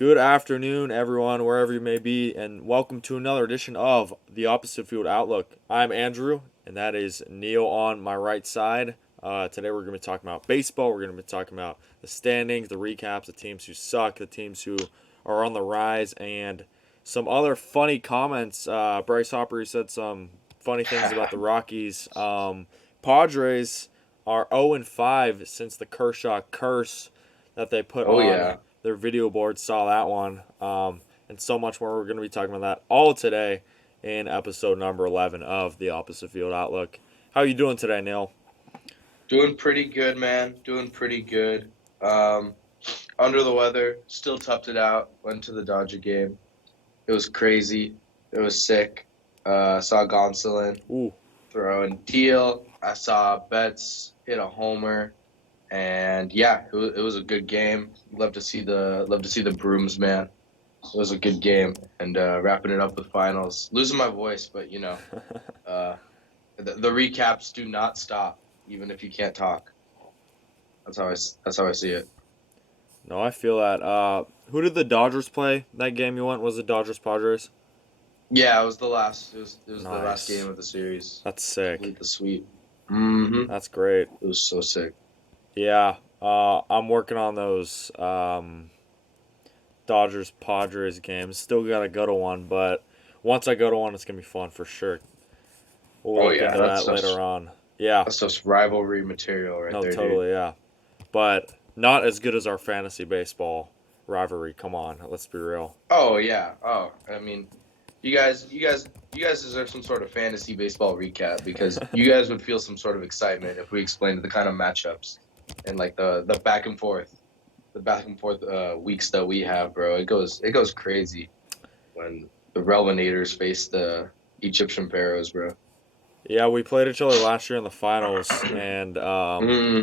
Good afternoon, everyone, wherever you may be, and welcome to another edition of the Opposite Field Outlook. I'm Andrew, and that is Neal on my right side. Today we're going to be talking about baseball. We're going to be talking about the standings, the recaps, the teams who suck, the teams who are on the rise, and some other funny comments. Bryce Harper said some funny things about the Rockies. Padres are 0-5 since the Kershaw curse that they put Oh on yeah. their video board. Saw that one, and so much more. We're going to be talking about that all today in episode number 11 of the Opposite Field Outlook. How are you doing today, Neal? Doing pretty good, man. Doing pretty good. Um, Under the weather, still toughed it out. Went to the Dodger game. It was crazy. It was sick. Saw Gonsolin Ooh, throw in deal. I saw Betts hit a homer, and yeah, it was a good game. Love to see the Brooms, man. It was a good game, and wrapping it up with finals. Losing my voice, but uh, the recaps do not stop, even if you can't talk. That's how I see it. no, I feel that. Who did the Dodgers play that game you went? Was it Dodgers Padres? Yeah, it was the last. It was the last game Nice. of the series. That's sick. Complete the sweep. Mm-hmm. That's great. It was so sick. Yeah, I'm working on those Dodgers Padres games. Still got to go to one, but once I go to one, it's gonna be fun for sure. We'll Oh look yeah, into that's that such later on. Yeah, that's just rivalry material right no, there, dude. totally, yeah. But not as good as our fantasy baseball rivalry. Come on, let's be real. Oh yeah. Oh, I mean, you guys deserve some sort of fantasy baseball recap because you guys would feel some sort of excitement if we explained the kind of matchups and like the back and forth weeks that we have, bro. It goes crazy when the Relvanators face the Egyptian Pharaohs, bro. Yeah, we played each other last year in the finals, and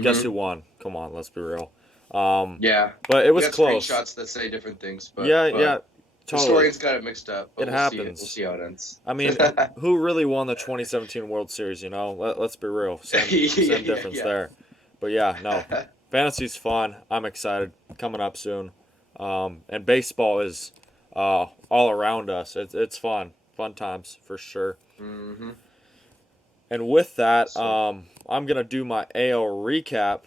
guess hmm who won? Come on, let's be real. Um, Yeah, but it we was got close. screenshots that say different things, but Yeah, yeah, but totally. historians got it mixed up. But It we'll see it. We'll happens. see how it ends. I mean, who really won the 2017 World Series? Let's be real. Same Yeah, difference yeah, there. But yeah, no, yeah. fantasy's fun. I'm excited. Coming up soon, and baseball is all around us. It's fun times for sure. hmm And with that, So I'm gonna do my AL recap.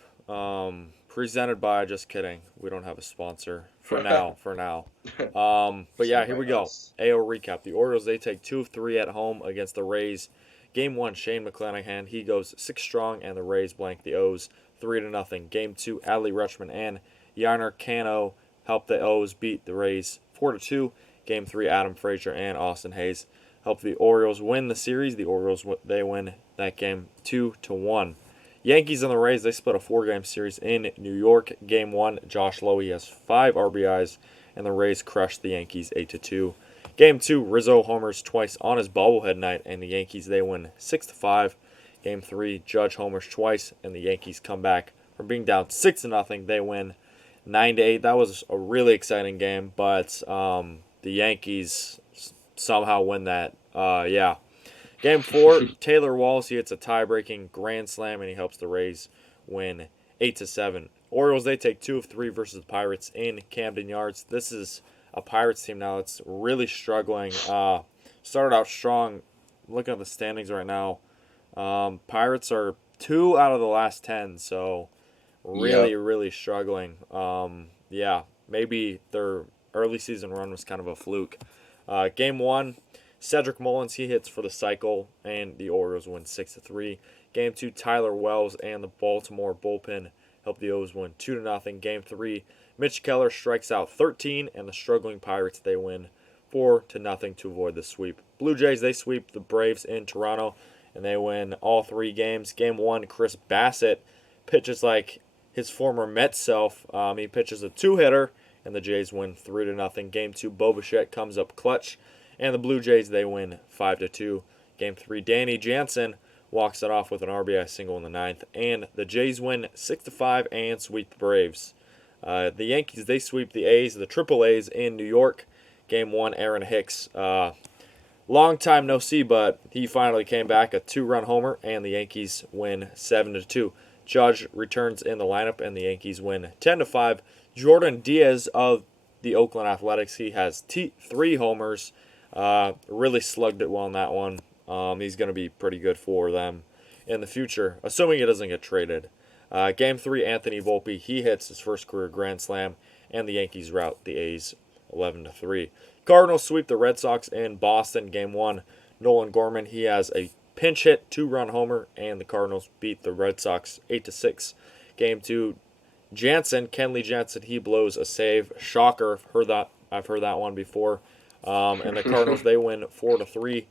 Presented by. Just kidding. We don't have a sponsor for now. For now. But yeah, sent here by we go. us. AL recap. The Orioles they take 2 of 3 at home against the Rays. Game 1, Shane McClanahan he goes 6 strong, and the Rays blank the O's 3 to nothing. Game 2, Adley Rutschman and Yarner Cano helped the O's beat the Rays 4 to 2. Game 3, Adam Frazier and Austin Hayes helped the Orioles win the series. The Orioles they win that game 2 to 1. Yankees and the Rays they split a 4-game series in New York. Game 1, Josh Lowe has 5 RBIs and the Rays crushed the Yankees 8 to 2. Game 2, Rizzo homers twice on his bobblehead night and the Yankees they win 6 to 5. Game 3, Judge homers twice and the Yankees come back from being down 6 to nothing. They win 9 to 8. That was a really exciting game, but the Yankees somehow win that. Yeah. Game 4, Taylor Walls he hits a tie-breaking grand slam and he helps the Rays win 8 to 7. Orioles they take 2 of 3 versus the Pirates in Camden Yards. This is a Pirates team now that's really struggling. Started out strong. Looking at the standings right now, Pirates are 2 out of the last 10, so really, Yep. really struggling. Yeah, maybe their early season run was kind of a fluke. Game 1, Cedric Mullins he hits for the cycle, and the Orioles win 6 to 3. Game 2, Tyler Wells and the Baltimore bullpen help the O's win 2 to nothing. Game 3, Mitch Keller strikes out 13, and the struggling Pirates they win 4 to nothing to avoid the sweep. Blue Jays they sweep the Braves in Toronto, and they win all 3 games. Game 1, Chris Bassett pitches like his former Mets self. He pitches a 2-hitter, and the Jays win 3 to nothing. Game 2, Bo Bichette comes up clutch, and the Blue Jays they win 5 to 2. Game 3, Danny Jansen walks it off with an RBI single in the ninth, and the Jays win 6 to 5 and sweep the Braves. The Yankees they sweep the A's, the Triple A's in New York. Game 1, Aaron Hicks. Long time no see, but he finally came back, a 2-run homer, and the Yankees win 7 to 2. Judge returns in the lineup, and the Yankees win 10 to 5. Jordan Diaz of the Oakland Athletics. He has 3 homers. Really slugged it well in that one. He's going to be pretty good for them in the future, assuming he doesn't get traded. Game 3, Anthony Volpe, he hits his first career grand slam, and the Yankees rout the A's 11-3. Cardinals sweep the Red Sox in Boston. Game 1, Nolan Gorman, he has a pinch hit 2-run homer, and the Cardinals beat the Red Sox 8-6. Game 2, Kenley Jansen, he blows a save. Shocker, I've heard that one before. And the Cardinals, they win 4-3.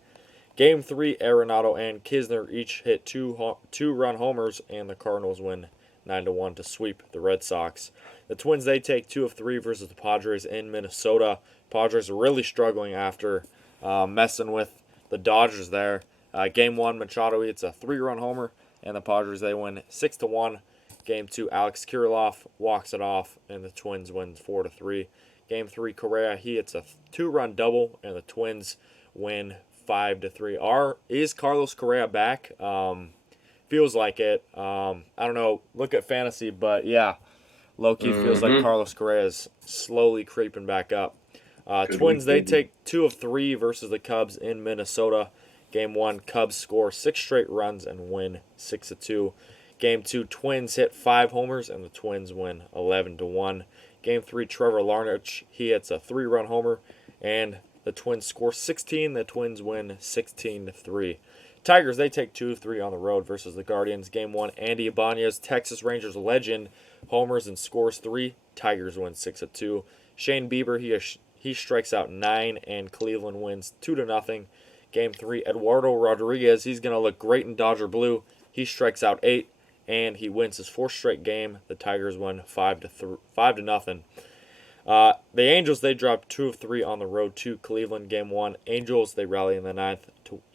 Game 3, Arenado and Kisner each hit 2-run homers, and the Cardinals win 9-1 to sweep the Red Sox. The Twins, they take 2 of 3 versus the Padres in Minnesota. Padres are really struggling after messing with the Dodgers there. Game 1, Machado hits a 3-run homer, and the Padres, they win 6-1. Game 2, Alex Kirilloff walks it off, and the Twins win 4-3. Game 3, Correa, he hits a 2-run double, and the Twins win 5-3. Is Carlos Correa back? Feels like it. I don't know. Look at fantasy, but yeah, low-key feels like Carlos Correa is slowly creeping back up. Twins, they take 2 of 3 versus the Cubs in Minnesota. Game 1, Cubs score 6 straight runs and win 6-2. Game 2, Twins hit 5 homers, and the Twins win 11-1. Game 3, Trevor Larnach, he hits a 3-run homer, and the Twins score 16. The Twins win 16-3. Tigers, they take 2 of 3 on the road versus the Guardians. Game 1, Andy Ibanez, Texas Rangers legend, homers and scores 3. Tigers win 6-2. Shane Bieber, he strikes out 9, and Cleveland wins 2-0. Game 3, Eduardo Rodriguez, he's going to look great in Dodger blue. He strikes out 8, and he wins his 4th straight game. The Tigers win 5-0. The Angels, they drop 2 of 3 on the road to Cleveland. Game 1, Angels, they rally in the 9th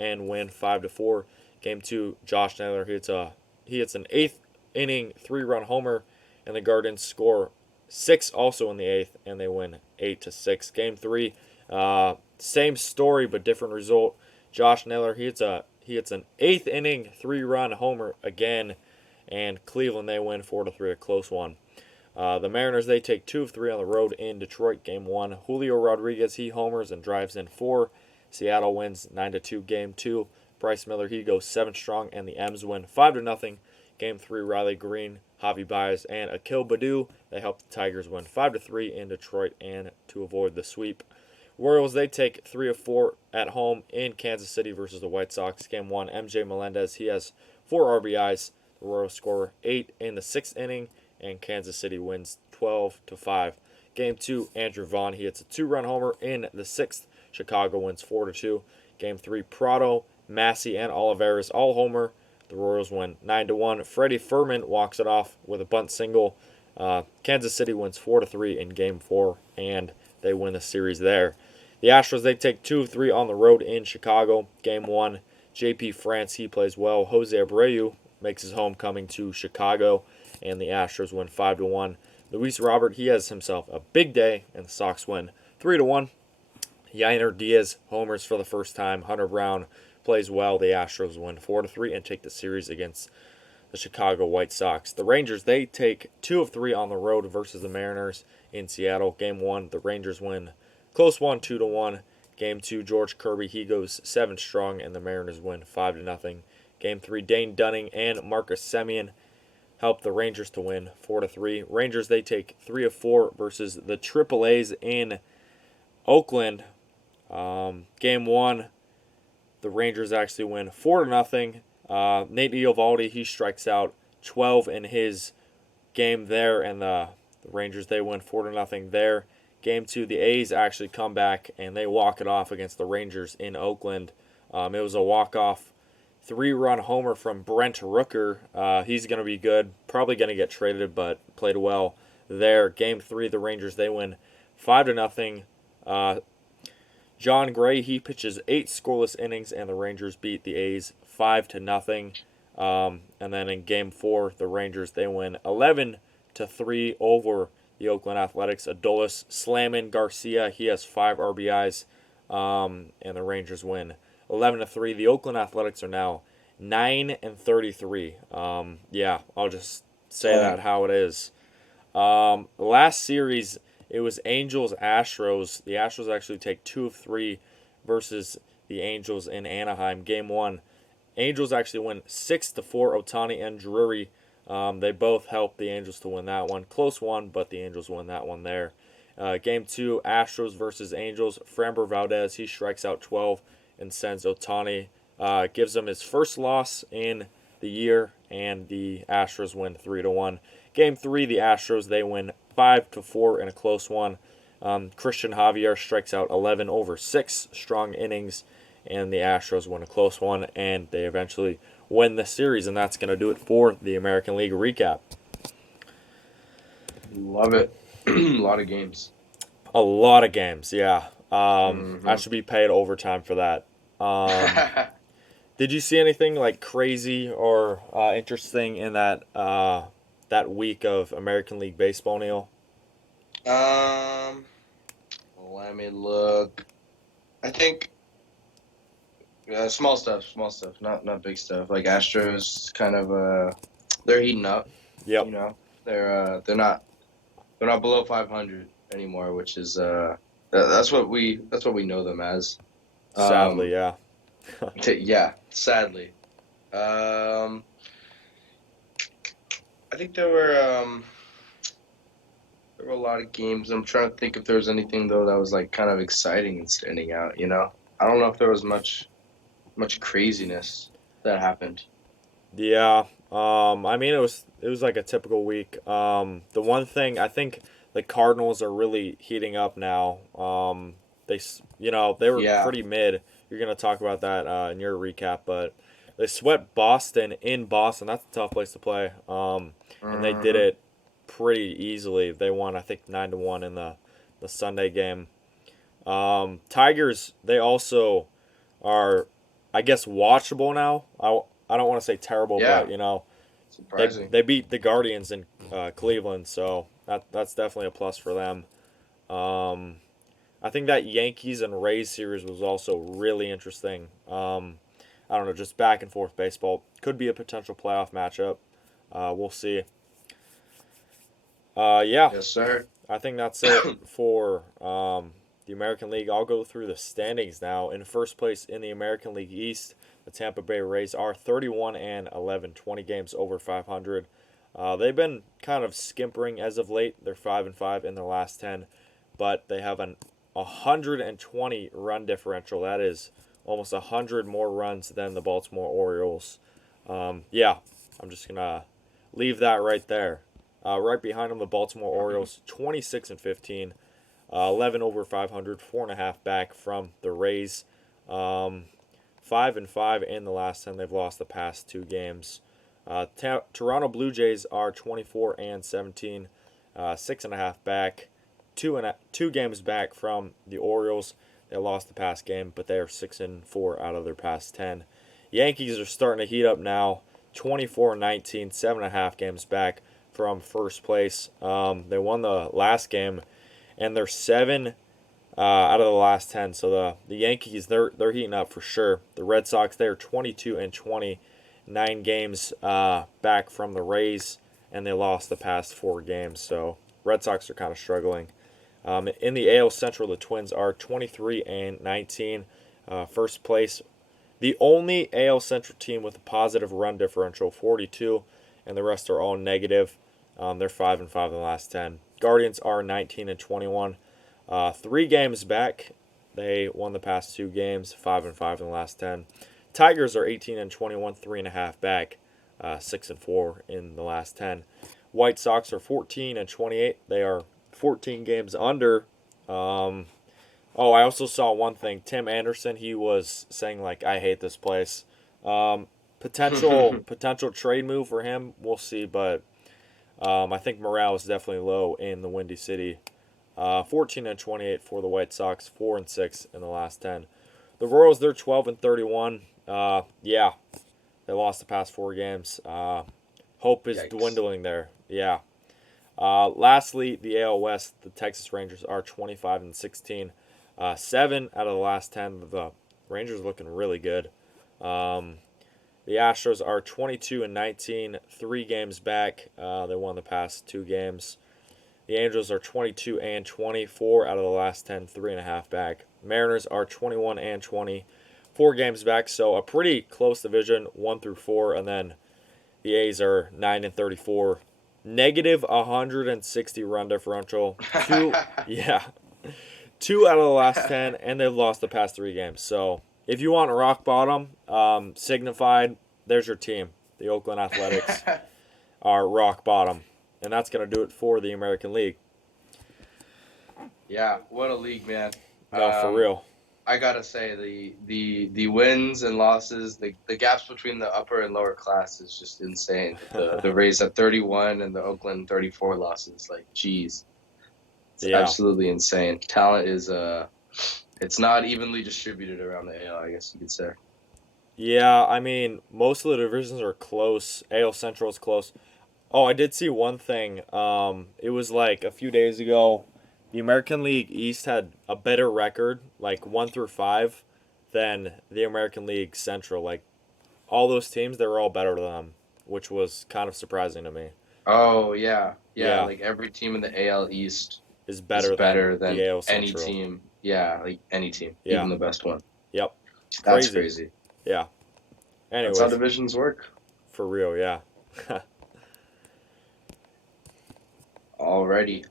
and win 5-4. Game 2, Josh Naylor, he hits an 8th inning 3-run homer, and the Guardians score 6 also in the 8th, and they win 8-6. Game 3, same story but different result. Josh Naylor, he hits an 8th inning 3-run homer again, and Cleveland, they win 4-3, a close one. The Mariners, they take 2 of 3 on the road in Detroit. Game 1, Julio Rodriguez, he homers and drives in 4. Seattle wins 9-2. Game 2, Bryce Miller, he goes 7 strong, and the M's win 5-0. Game 3, Riley Green, Javi Baez, and Akil Baddoo, they help the Tigers win 5-3 in Detroit and to avoid the sweep. Royals, they take 3 of 4 at home in Kansas City versus the White Sox. Game 1, MJ Melendez, he has 4 RBIs. The Royals score 8 in the 6th inning, and Kansas City wins 12-5. Game 2, Andrew Vaughn, he hits a 2-run homer in the 6th. Chicago wins 4-2. Game 3, Prado, Massey, and Olivares all homer. The Royals win 9-1. Freddie Furman walks it off with a bunt single. Kansas City wins 4-3 in Game 4, and they win the series there. The Astros, they take 2 of 3 on the road in Chicago. Game 1, JP France, he plays well. Jose Abreu makes his homecoming to Chicago, and the Astros win 5-1. Luis Robert, he has himself a big day, and the Sox win 3-1. Yainer Diaz homers for the first time. Hunter Brown plays well. The Astros win 4-3 and take the series against the Chicago White Sox. The Rangers, they take 2 of 3 on the road versus the Mariners in Seattle. Game 1, the Rangers win close one, 2-1. Game 2, George Kirby, he goes 7 strong, and the Mariners win 5-0. Game 3, Dane Dunning and Marcus Semien help the Rangers to win 4-3. Rangers, they take 3 of 4 versus the Triple A's in Oakland. Game 1, the Rangers actually win 4-0. Nate Eovaldi, he strikes out 12 in his game there, and the Rangers, they win 4-0 there. Game 2, the A's actually come back, and they walk it off against the Rangers in Oakland. It was a walk-off 3-run homer from Brent Rooker. He's going to be good. Probably going to get traded, but played well there. Game 3, the Rangers, they win 5-0. John Gray, he pitches 8 scoreless innings, and the Rangers beat the A's 5-0. And then in Game 4, the Rangers, they win 11-3 over the Oakland Athletics. Adolis slamming Garcia, he has 5 RBIs, and the Rangers win 11-3. The Oakland Athletics are now 9-33. Yeah, I'll just say that how it is. Last series, It was Angels Astros. The Astros actually take 2 of 3 versus the Angels in Anaheim. Game 1. Angels actually win 6-4. Ohtani and Drury. They both helped the Angels to win that one. Close one, but the Angels win that one there. Game 2, Astros versus Angels. Framber Valdez, he strikes out 12 and sends Ohtani. Gives him his first loss in the year, and the Astros win 3-1. Game 3, the Astros, they win 5-4 in a close one. Christian Javier strikes out 11 over 6 strong innings, and the Astros win a close one, and they eventually win the series, and that's going to do it for the American League recap. Love it. A lot of games. A lot of games, yeah. I should be paid overtime for that. Did you see anything like crazy or interesting in that week of American League Baseball, Neal? Let me look. I think small stuff, not big stuff. Like Astros, kind of they're heating up. Yep. You know, they're not below 500 anymore, which is that's what we know them as. Sadly, yeah. Yeah, sadly. I think there were a lot of games. I'm trying to think if there was anything though that was like kind of exciting and standing out. You know, I don't know if there was much craziness that happened. Yeah. I mean, it was like a typical week. The one thing I think the Cardinals are really heating up now. They were Yeah. pretty mid. You're gonna talk about that in your recap, but they swept Boston in Boston. That's a tough place to play. And they did Mhm. it pretty easily. They won, I think, 9-1 in the Sunday game. Tigers, they also are, I guess, watchable now. I don't want to say terrible, but Yeah. they Surprising. they beat the Guardians in Cleveland, so that's definitely a plus for them. I think that Yankees and Rays series was also really interesting. I don't know, just back and forth baseball. Could be a potential playoff matchup. We'll see. Yeah, Yes, sir. I think that's it for the American League. I'll go through the standings now. In first place in the American League East, the Tampa Bay Rays are 31-11, 20 games over 500. They've been kind of skimpering as of late. They're 5-5 in their last 10, but they have an 120 run differential. That is almost 100 more runs than the Baltimore Orioles. Yeah, I'm just gonna leave that right there. Right behind them, the Baltimore Orioles, 26-15, 11 over 500, 4.5 back from the Rays. 5-5 in the last 10. They've lost the past 2 games. Toronto Blue Jays are 24-17, 6.5 back, 2 games back from the Orioles. They lost the past game, but they are 6-4 out of their past 10. Yankees are starting to heat up now, 24-19, 7.5 games back from first place. They won the last game, and they're 7 out of the last 10. So the Yankees, they're heating up for sure. The Red Sox, they're 22-20, 9 games back from the Rays, and they lost the past 4 games. So Red Sox are kind of struggling. In the AL Central, the Twins are 23-19, first place. The only AL Central team with a positive run differential, 42, and the rest are all negative. They're 5-5 in the last 10. Guardians are 19-21, 3 games back. They won the past 2 games, 5-5 in the last 10. Tigers are 18-21, 3.5 back, 6-4 in the last 10. White Sox are 14-28. They are 14 games under. I also saw one thing. Tim Anderson, he was saying like, I hate this place. Potential trade move for him, we'll see, but I think morale is definitely low in the Windy City. 14-28 for the White Sox, 4-6 in the last 10. The Royals, they're 12-31. Yeah, they lost the past 4 games. Hope is Yikes. dwindling there. Yeah. Lastly, the AL West, the Texas Rangers are 25-16. 7 out of the last 10. The Rangers looking really good. The Astros are 22-19, 3 games back. They won the past 2 games. The Angels are 22 and 24 out of the last 10, 3.5 back. Mariners are 21 and 20, 4 games back. So a pretty close division, 1 through 4, and then the A's are 9 and 34, negative 160 run differential. Yeah, 2 out of the last 10, and they've lost the past 3 games. So if you want a rock bottom, signified, there's your team. The Oakland Athletics are rock bottom, and that's going to do it for the American League. Yeah, what a league, man. No, for real. I gotta say the wins and losses, the gaps between the upper and lower class is just insane. The Rays at 31 and the Oakland 34 losses, like, geez, it's Yeah. absolutely insane. Talent is it's not evenly distributed around the AL, I guess you could say. Yeah, I mean, most of the divisions are close. AL Central is close. Oh, I did see one thing. It was like a few days ago. The American League East had a better record, like 1 through 5, than the American League Central. Like all those teams, they were all better than them, which was kind of surprising to me. Oh yeah, yeah. Yeah, Like every team in the AL East is is better than better the than AL any Central. team. Yeah, like any team, Yeah. even the best one. Yep. That's Crazy. crazy. Yeah. That's how Anyways, divisions work. for real, yeah. Alrighty.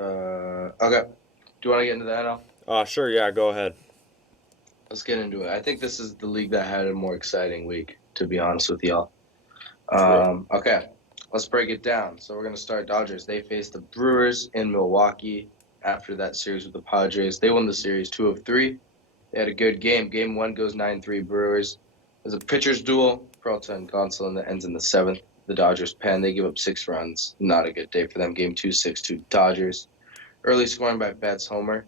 Okay. Do you want to get into the NL? Sure, yeah, go ahead. Let's get into it. I think this is the league that had a more exciting week, to be honest with y'all. True. Okay, let's break it down. So we're going to start Dodgers. They faced the Brewers in Milwaukee after that series with the Padres. They won the series 2-3. They had a good game. Game 1 goes 9-3 Brewers. There's a pitcher's duel, Peralta and Gonsolin, that ends in the 7th. The Dodgers pen. They give up 6 runs. Not a good day for them. Game 2, 6-2 Dodgers. Early scoring by Betts Homer.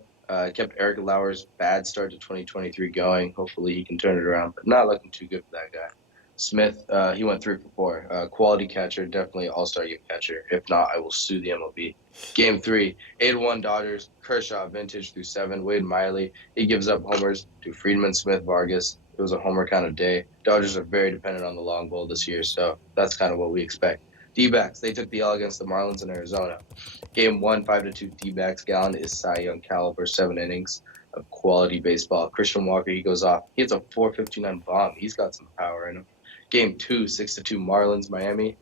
Kept Eric Lauer's bad start to 2023 going. Hopefully he can turn it around, but not looking too good for that guy. Smith, he went 3 for 4. Quality catcher, definitely all-star game catcher. If not, I will sue the MLB. Game 3, 8-1 Dodgers. Kershaw, vintage through 7. Wade Miley, he gives up homers to Friedman, Smith, Vargas. It was a homer kind of day. Dodgers are very dependent on the long ball this year, so that's kind of what we expect. D-backs, they took the L against the Marlins in Arizona. Game 1, 5-2 D-backs. Gallen is Cy Young caliber, 7 innings of quality baseball. Christian Walker, he goes off. He hits a 459 bomb. He's got some power in him. Game 2, 6-2 Marlins, Miami.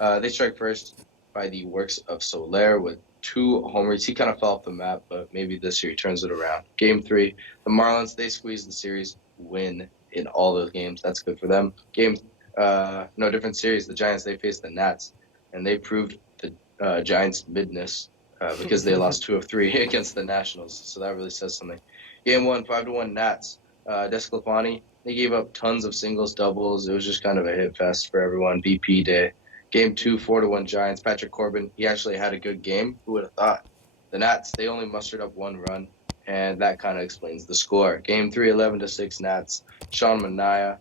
They strike first by the works of Soler with 2 homers. He kind of fell off the map, but maybe this year he turns it around. Game 3, the Marlins, they squeeze the series, win in all those games. That's good for them. No different series. The Giants, they faced the Nats, and they proved the Giants' midness because they lost 2 of 3 against the Nationals. So that really says something. Game 1, 5-1 Nats. Desclafani, they gave up tons of singles, doubles. It was just kind of a hit fest for everyone. BP day. Game 2, 4-1 Giants. Patrick Corbin, he actually had a good game. Who would have thought? The Nats, they only mustered up 1 run, and that kind of explains the score. Game 3, 11-6 Nats. Sean Manaea,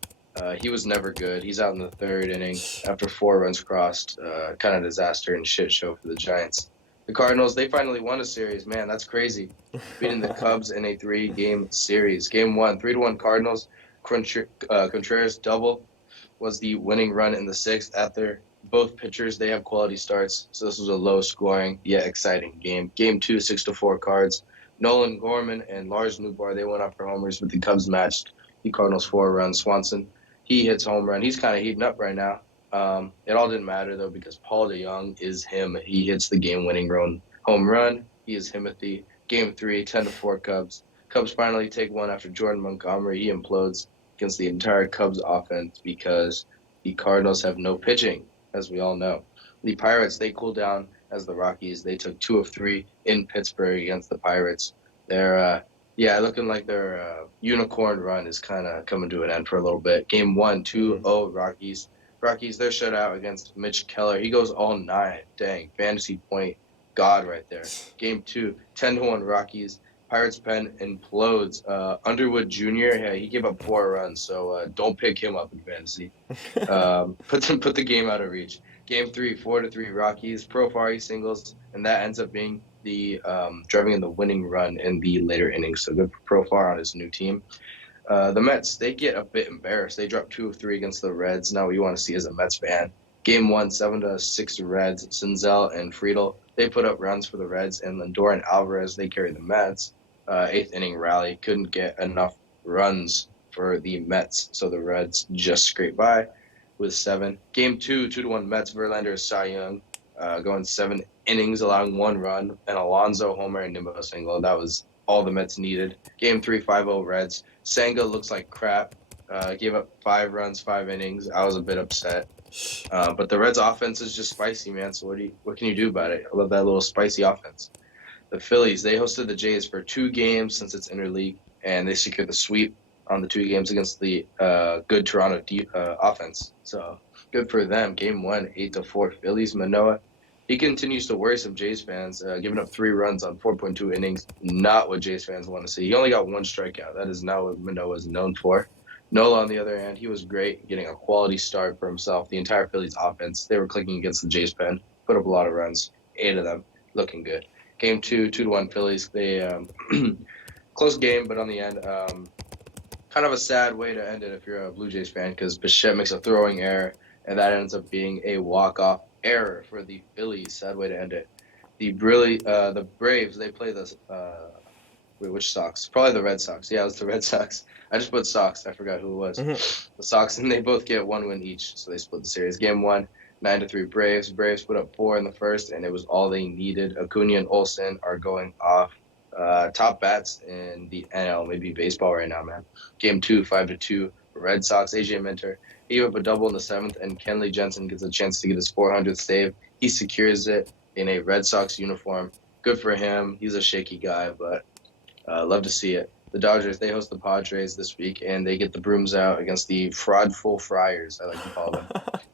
he was never good. He's out in the 3rd inning after 4 runs crossed. Kind of disaster and shit show for the Giants. The Cardinals, they finally won a series. Man, that's crazy. Beating the Cubs in a 3-game series. Game 1, 3-1 Cardinals. Contreras double was the winning run in the 6th. After both pitchers, they have quality starts. So this was a low-scoring yet exciting game. Game 2, 6-4 Cards. Nolan Gorman and Lars Nootbaar, they went up for homers, but the Cubs matched the Cardinals 4 runs. Swanson, he hits home run. He's kind of heating up right now. It all didn't matter, though, because Paul DeJong is him. He hits the game-winning home run. He is Himothy. Game 3, 10-4 Cubs. Cubs finally take one after Jordan Montgomery. He implodes against the entire Cubs offense because the Cardinals have no pitching, as we all know. The Pirates, they cool down as the Rockies. They took 2 of 3 in Pittsburgh against the Pirates. They're looking like their unicorn run is kind of coming to an end for a little bit. Game 1, 2-0 Rockies. Rockies, they're shut out against Mitch Keller. He goes all 9. Dang, fantasy point god right there. Game 2, 10-1 Rockies. Pirates pen implodes. Underwood Jr., yeah, he gave up 4 runs, so don't pick him up in fantasy. Put the game out of reach. Game 3, 4-3 Rockies. Profar, he singles, and that ends up being the driving in the winning run in the later innings. So good for Profar on his new team. The Mets, they get a bit embarrassed. They drop 2 of 3 against the Reds. Now what you want to see as a Mets fan Game 1, 7-6 Reds. Senzel and Friedel, they put up runs for the Reds, and Lindor and Alvarez, they carried the Mets. Eighth inning rally, couldn't get enough runs for the Mets, so the Reds just scraped by with 7. Game 2, 2-1 Mets. Verlander is Cy Young, going 7 innings, allowing 1 run, and Alonso homer and Nimmo single. That was all the Mets needed. Game 3, 5-0 Reds. Senga looks like crap. Gave up 5 runs, 5 innings. I was a bit upset. But the Reds' offense is just spicy, man. So what can you do about it? I love that little spicy offense. The Phillies, they hosted the Jays for 2 games since it's interleague, and they secured the sweep on the 2 games against the good Toronto offense. So good for them. Game 1, 8-4 Phillies. Manoah, he continues to worry some Jays fans, giving up 3 runs on 4.2 innings. Not what Jays fans want to see. He only got 1 strikeout. That is not what Manoah is known for. Nola, on the other hand, he was great, getting a quality start for himself. The entire Phillies offense, they were clicking against the Jays pen, put up a lot of runs, 8 of them, looking good. Game 2, 2-1 Phillies. They close game, but on the end, kind of a sad way to end it if you're a Blue Jays fan, because Bichette makes a throwing error, and that ends up being a walk-off error for the Phillies. Sad way to end it. The Braves, they play the wait, which Sox? Probably the Red Sox. Yeah, it was the Red Sox. I just put Sox. I forgot who it was. The Sox, and they both get 1 win each, so they split the series. Game 1, 9-3 Braves. Braves put up 4 in the first, and it was all they needed. Acuna and Olsen are going off. Top bats in the NL, maybe baseball right now, man. Game 2, 5-2 Red Sox. AJ Minter, he gave up a double in the 7th, and Kenley Jensen gets a chance to get his 400th save. He secures it in a Red Sox uniform. Good for him. He's a shaky guy, but love to see it. The Dodgers, they host the Padres this week, and they get the brooms out against the fraudful Friars, I like to call them.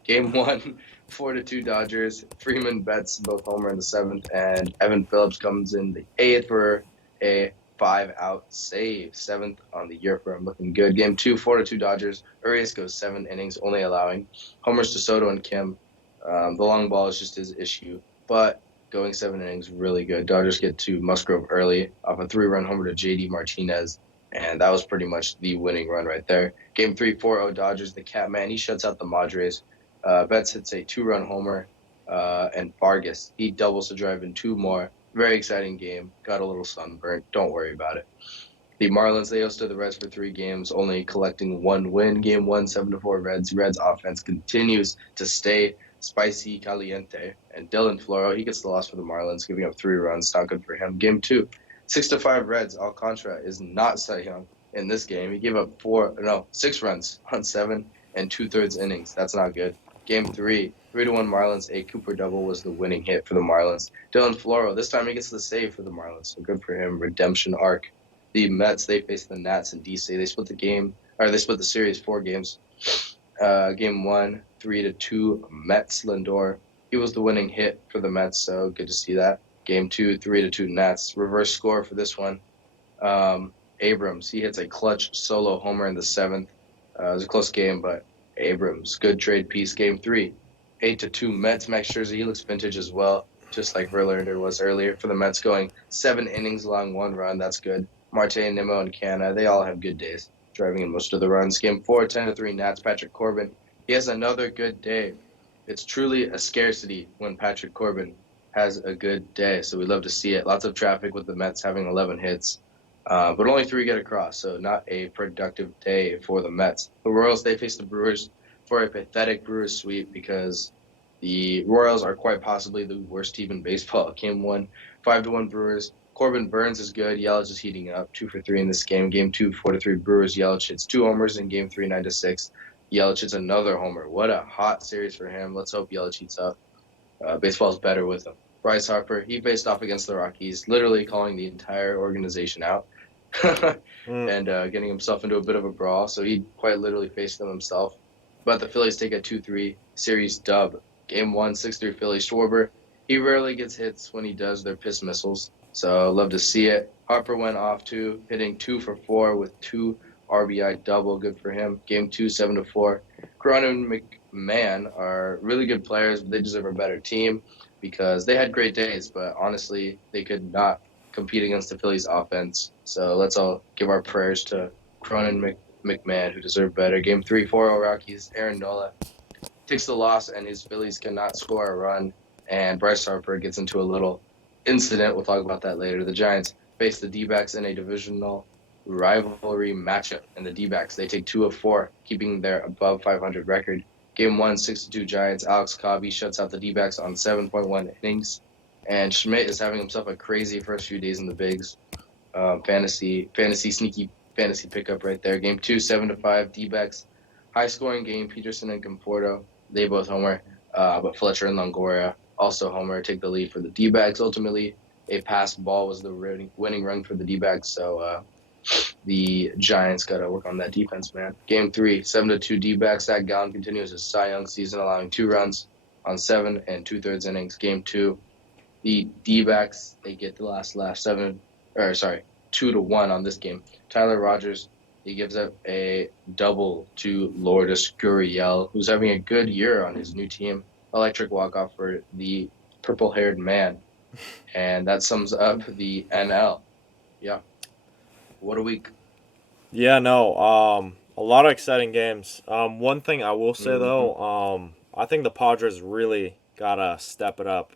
Game 1, 4-2 Dodgers. Freeman bets both homer in the 7th, and Evan Phillips comes in the 8th for a 5-out save. 7th on the year for him, looking good. Game 2, 4-2 Dodgers. Urias goes 7 innings, only allowing homers to Soto and Kim. The long ball is just his issue, but going 7 innings, really good. Dodgers get to Musgrove early off a 3-run homer to J.D. Martinez, and that was pretty much the winning run right there. Game 3, 4-0 Dodgers. The Catman, he shuts out the Padres. Betts hits a 2-run homer, and Vargas, he doubles to drive in 2 more. Very exciting game. Got a little sunburnt. Don't worry about it. The Marlins, they hosted the Reds for 3 games, only collecting 1 win. Game 1, 7-4 Reds. Reds offense continues to stay spicy caliente. And Dylan Floro, he gets the loss for the Marlins, giving up 3 runs. Not good for him. Game 2, 6-5 Reds. Alcantara is not Cy Young in this game. He gave up 6 runs on 7 and 2/3 innings. That's not good. Game 3, 3-1 Marlins. A Cooper double was the winning hit for the Marlins. Dylan Floro, this time he gets the save for the Marlins. So good for him. Redemption arc. The Mets, they faced the Nats in DC. They split the series 4 games. Game 1, 3-2 Mets. Lindor, he was the winning hit for the Mets, so good to see that. Game 2, 3-2 Nats. Reverse score for this one. Abrams, he hits a clutch solo homer in the 7th. It was a close game, but Abrams, good trade piece. Game 3, 8-2 Mets. Max Scherzer, he looks vintage as well, just like Verlander was earlier for the Mets, going 7 innings, allowing 1 run. That's good. Marte, Nimmo, and Canna, they all have good days, driving in most of the runs. Game 4, 10-3 Nats. Patrick Corbin, he has another good day. It's truly a scarcity when Patrick Corbin has a good day, so we love to see it. Lots of traffic with the Mets having 11 hits, but only 3 get across, so not a productive day for the Mets. The Royals, they face the Brewers for a pathetic Brewers sweep because the Royals are quite possibly the worst team in baseball. Game 1, 5-1 Brewers. Corbin Burns is good. Yelich is heating up, 2 for 3 in this game. Game 2, 4-3 Brewers. Yelich hits 2 homers in Game 3, 9-6. Yelich hits another homer. What a hot series for him. Let's hope Yelich heats up. Baseball's better with him. Bryce Harper, he faced off against the Rockies, literally calling the entire organization out and getting himself into a bit of a brawl. So he quite literally faced them himself. But the Phillies take a 2-3 series dub. Game 1, 6-3 Phillies. Schwarber, he rarely gets hits. When he does, they're piss missiles. So love to see it. Harper went off too, hitting 2 for 4 with 2 RBI double. Good for him. Game 2, 7-4. Corona and McMahon are really good players, but they deserve a better team because they had great days, but honestly, they could not compete against the Phillies offense. So let's all give our prayers to Cronin and McMahon, who deserve better. Game 3, 4-0 Rockies. Aaron Nola, takes the loss, and his Phillies cannot score a run. And Bryce Harper gets into a little incident. We'll talk about that later. The Giants face the D-backs in a divisional rivalry matchup, and the D-backs they take 2 of 4, keeping their above 500 record. Game 1, 6-2 Giants. Alex Cobby shuts out the D-backs on 7.1 innings, and Schmidt is having himself a crazy first few days in the bigs. Sneaky fantasy pickup right there. Game 2, 7-5 D-backs. High scoring game. Peterson and Conforto, they both homer, but Fletcher and Longoria also homer, take the lead for the D-backs. Ultimately, a pass ball was the winning run for the D-backs, so the Giants got to work on that defense, man. Game 3, 7-2 D-backs. Zach Gallen continues his Cy Young season, allowing 2 runs on 7 2/3 innings. Game 2, the D-backs, they get the last laugh, 2-1 on this game. Tyler Rogers, he gives up a double to Lourdes Gurriel, who's having a good year on his new team. Electric walk-off for the purple-haired man. And that sums up the NL. Yeah. What a week. Yeah, no. A lot of exciting games. One thing I will say though, I think the Padres really gotta step it up.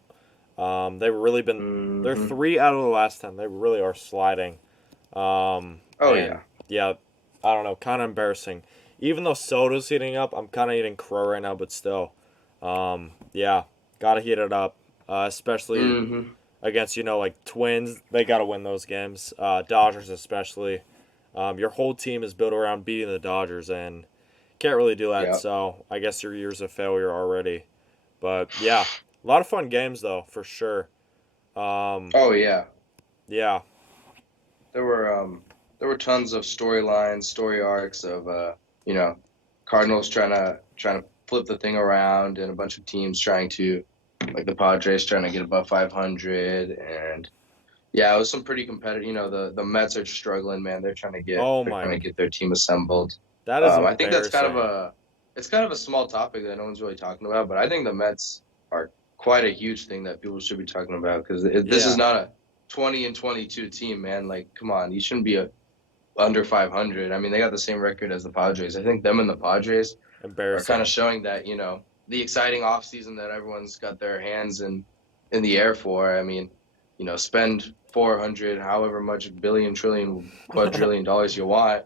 They've really been. They're 3 out of the last 10. They really are sliding. Yeah, I don't know, kind of embarrassing. Even though Soto's heating up, I'm kind of eating crow right now, but still, yeah, gotta heat it up, especially against like Twins. They gotta win those games. Dodgers especially. Your whole team is built around beating the Dodgers, and can't really do that. Yep. So I guess your year's a failure already. But yeah, a lot of fun games though, for sure. Oh yeah. Yeah. There were tons of storylines, story arcs of Cardinals trying to flip the thing around, and a bunch of teams trying to, like the Padres, trying to get above 500, and yeah, it was some pretty competitive. The Mets are struggling, man. They're trying to get Oh they're trying my, to get their team assembled. that is I think that's embarrassing. it's kind of a small topic that no one's really talking about, but I think the Mets are quite a huge thing that people should be talking about, because this is Yeah, not a 20-22 team, man. Like, come on, you shouldn't be under 500. I mean, they got the same record as the Padres. I think them and the Padres are kind of embarrassing. showing that, the exciting offseason that everyone's got their hands in the air for. I mean, spend 400, however much billion, trillion, quadrillion dollars you want.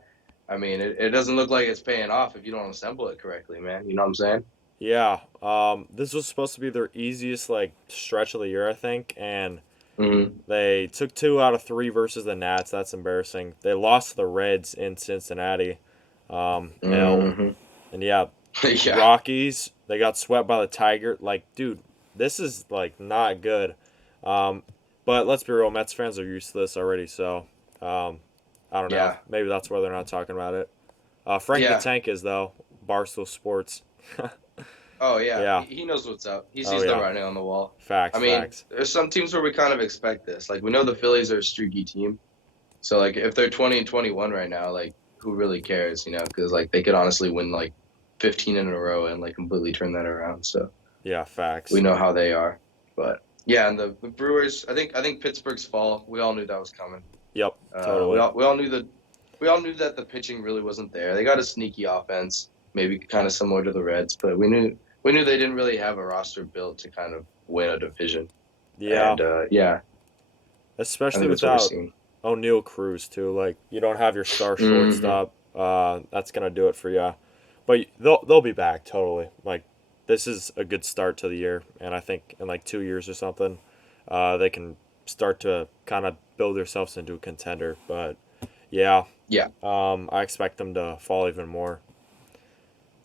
I mean, it doesn't look like it's paying off if you don't assemble it correctly, man. You know what I'm saying? Yeah. This was supposed to be their easiest stretch of the year, I think, and Mm-hmm. they took 2 out of 3 versus the Nats. That's embarrassing. They lost to the Reds in Cincinnati. L Mm-hmm. and yeah, Yeah. Rockies. They got swept by the Tiger. Like, dude, this is not good. Um, but let's be real, Mets fans are used to this already. So, I don't know. Yeah. Maybe that's why they're not talking about it. Frank the Yeah. Tank is though. Barstool Sports. Oh yeah, Yeah. he knows what's up. He Oh sees the yeah. writing on the wall. Facts. I mean, Facts. there's some teams where we kind of expect this. Like, we know the Phillies are a streaky team, so like if they're 20-21 right now, like, who really cares? Because like they could honestly win like 15 in a row and like completely turn that around. So Yeah. we Facts. know how they are. But yeah, and the Brewers, I think Pittsburgh's fall. We all knew that was coming. Yep. We Totally. all knew that the pitching really wasn't there. They got a sneaky offense, maybe kind of similar to the Reds, but we knew they didn't really have a roster built to kind of win a division. Yeah. And yeah, I Especially think that's what we're without seeing. O'Neal Cruz too. Like you don't have your star Mm-hmm. shortstop. That's gonna do it for you. But they'll be back totally. Like this is a good start to the year, and I think in 2 years or something, they can start to kind of build themselves into a contender. But yeah, Yeah, I expect them to fall even more.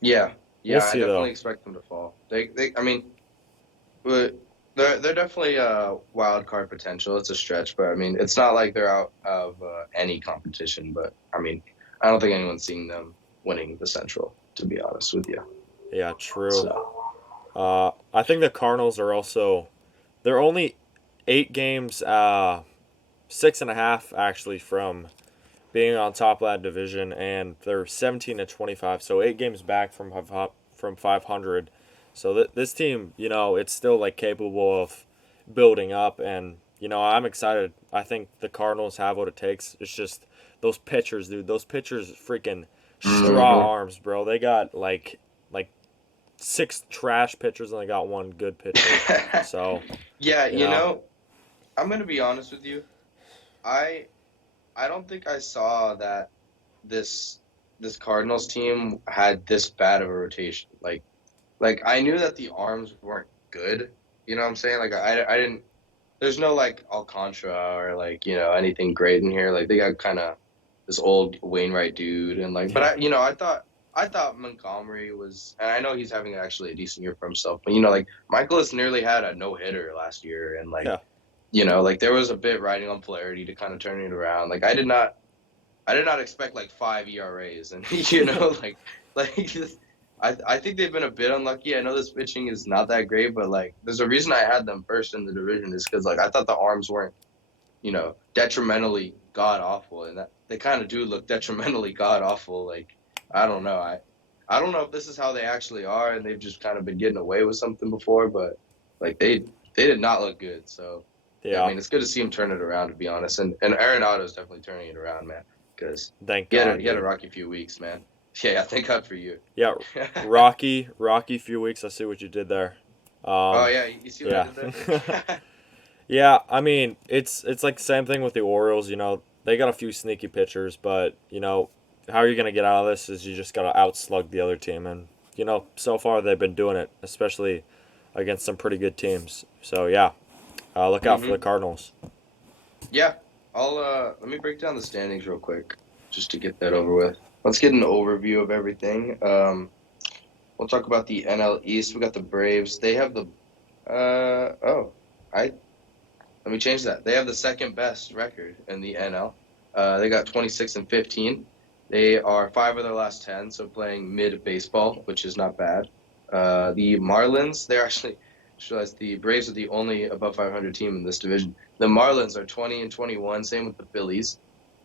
yeah, We'll yeah. I see definitely though. expect them to fall. I mean, but they're definitely wild card potential. It's a stretch, but I mean, it's not like they're out of any competition. But I mean, I don't think anyone's seeing them winning the Central, to be honest with you. Yeah, true. So. I think the Cardinals are also. They're only 8 games, 6.5 actually from being on top of that division, and they're 17-25, so 8 games back from 500. So this team, it's still capable of building up, and I'm excited. I think the Cardinals have what it takes. It's just those pitchers, dude. Those pitchers, freaking straw Mhm. arms, bro. They got like 6 trash pitchers and they got 1 good pitcher. So, Yeah, you know, I'm gonna be honest with you. I I don't think I saw that this this Cardinals team had this bad of a rotation. Like I knew that the arms weren't good. You know what I'm saying? Like I didn't. There's no like Alcantara or like anything great in here. Like they got kind of this old Wainwright dude and like, but yeah, I thought Montgomery was, and I know he's having actually a decent year for himself. But like Michaelis nearly had a no hitter last year, and like yeah, like there was a bit riding on Flaherty to kind of turn it around. Like I did not expect like 5 ERAs, and like I think they've been a bit unlucky. I know this pitching is not that great, but like there's a reason I had them first in the division is because like I thought the arms weren't detrimentally god awful, and that they kind of do look detrimentally god awful. Like I don't know, I don't know if this is how they actually are, and they've just kind of been getting away with something before, but like they did not look good. So yeah, I yeah. mean it's good to see him turn it around to be honest, and Arenado is definitely turning it around, man, because Thank he had a, God, he had a dude. rocky few weeks, man. Yeah, thank God for you. Yeah, Rocky few weeks. I see what you did there. Oh Um, yeah, you see what I yeah. did there? Yeah, I mean, it's like the same thing with the Orioles. They got a few sneaky pitchers, but how are you gonna get out of this? Is you just gotta outslug the other team, and so far they've been doing it, especially against some pretty good teams. So yeah, look out for the hmm Cardinals. Yeah, I'll let me break down the standings real quick just to get that over with. Let's get an overview of everything. We'll talk about the NL East. We got the Braves. They have the oh, I let me change that. They have the second best record in the NL. They got 26-15. They are 5 of their last 10, so playing mid baseball, which is not bad. The Marlins, they're actually, just realized the Braves are the only above 500 team in this division. The Marlins are 20-21. Same with the Phillies.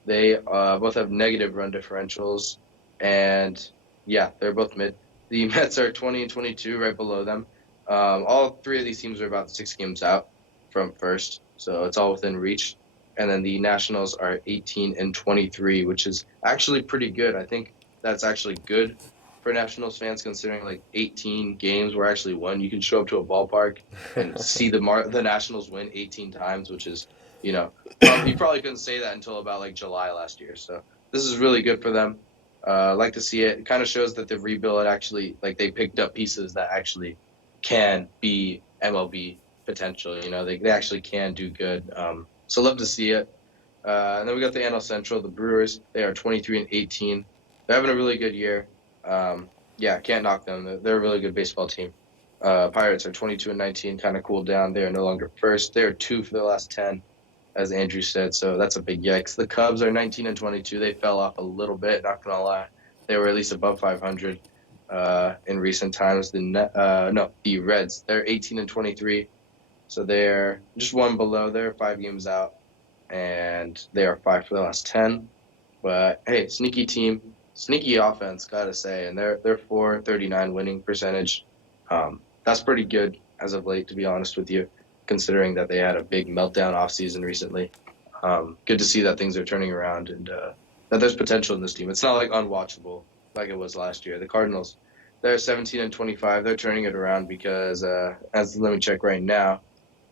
They both have negative run differentials, and yeah, they're both mid. The Mets are 20-22, right below them. All three of these teams are about 6 games out from first, so it's all within reach. And then the Nationals are 18-23, which is actually pretty good. I think that's actually good for Nationals fans, considering like 18 games were actually won. You can show up to a ballpark and see the Nationals win 18 times, which is you probably couldn't say that until about like July last year. So this is really good for them. Like to see it. It kind of shows that the rebuild actually like they picked up pieces that actually can be MLB potential. They actually can do good. So love to see it. And then we got the NL Central, the Brewers. They are 23-18. They're having a really good year. Yeah, can't knock them. They're a really good baseball team. Pirates are 22-19, kind of cooled down. They are no longer first. They are 2 for their last 10, as Andrew said. So that's a big yikes. The Cubs are 19-22. They fell off a little bit. Not gonna lie, they were at least above 500 in recent times. The Reds. They're 18-23. So they're just one below. They're 5 games out, and they are 5 for the last 10. But hey, sneaky team, sneaky offense, gotta say, and they're 439 winning percentage. That's pretty good as of late, to be honest with you, considering that they had a big meltdown offseason recently. Good to see that things are turning around and that there's potential in this team. It's not like unwatchable like it was last year. The Cardinals, they're 17-25. They're turning it around because let me check right now.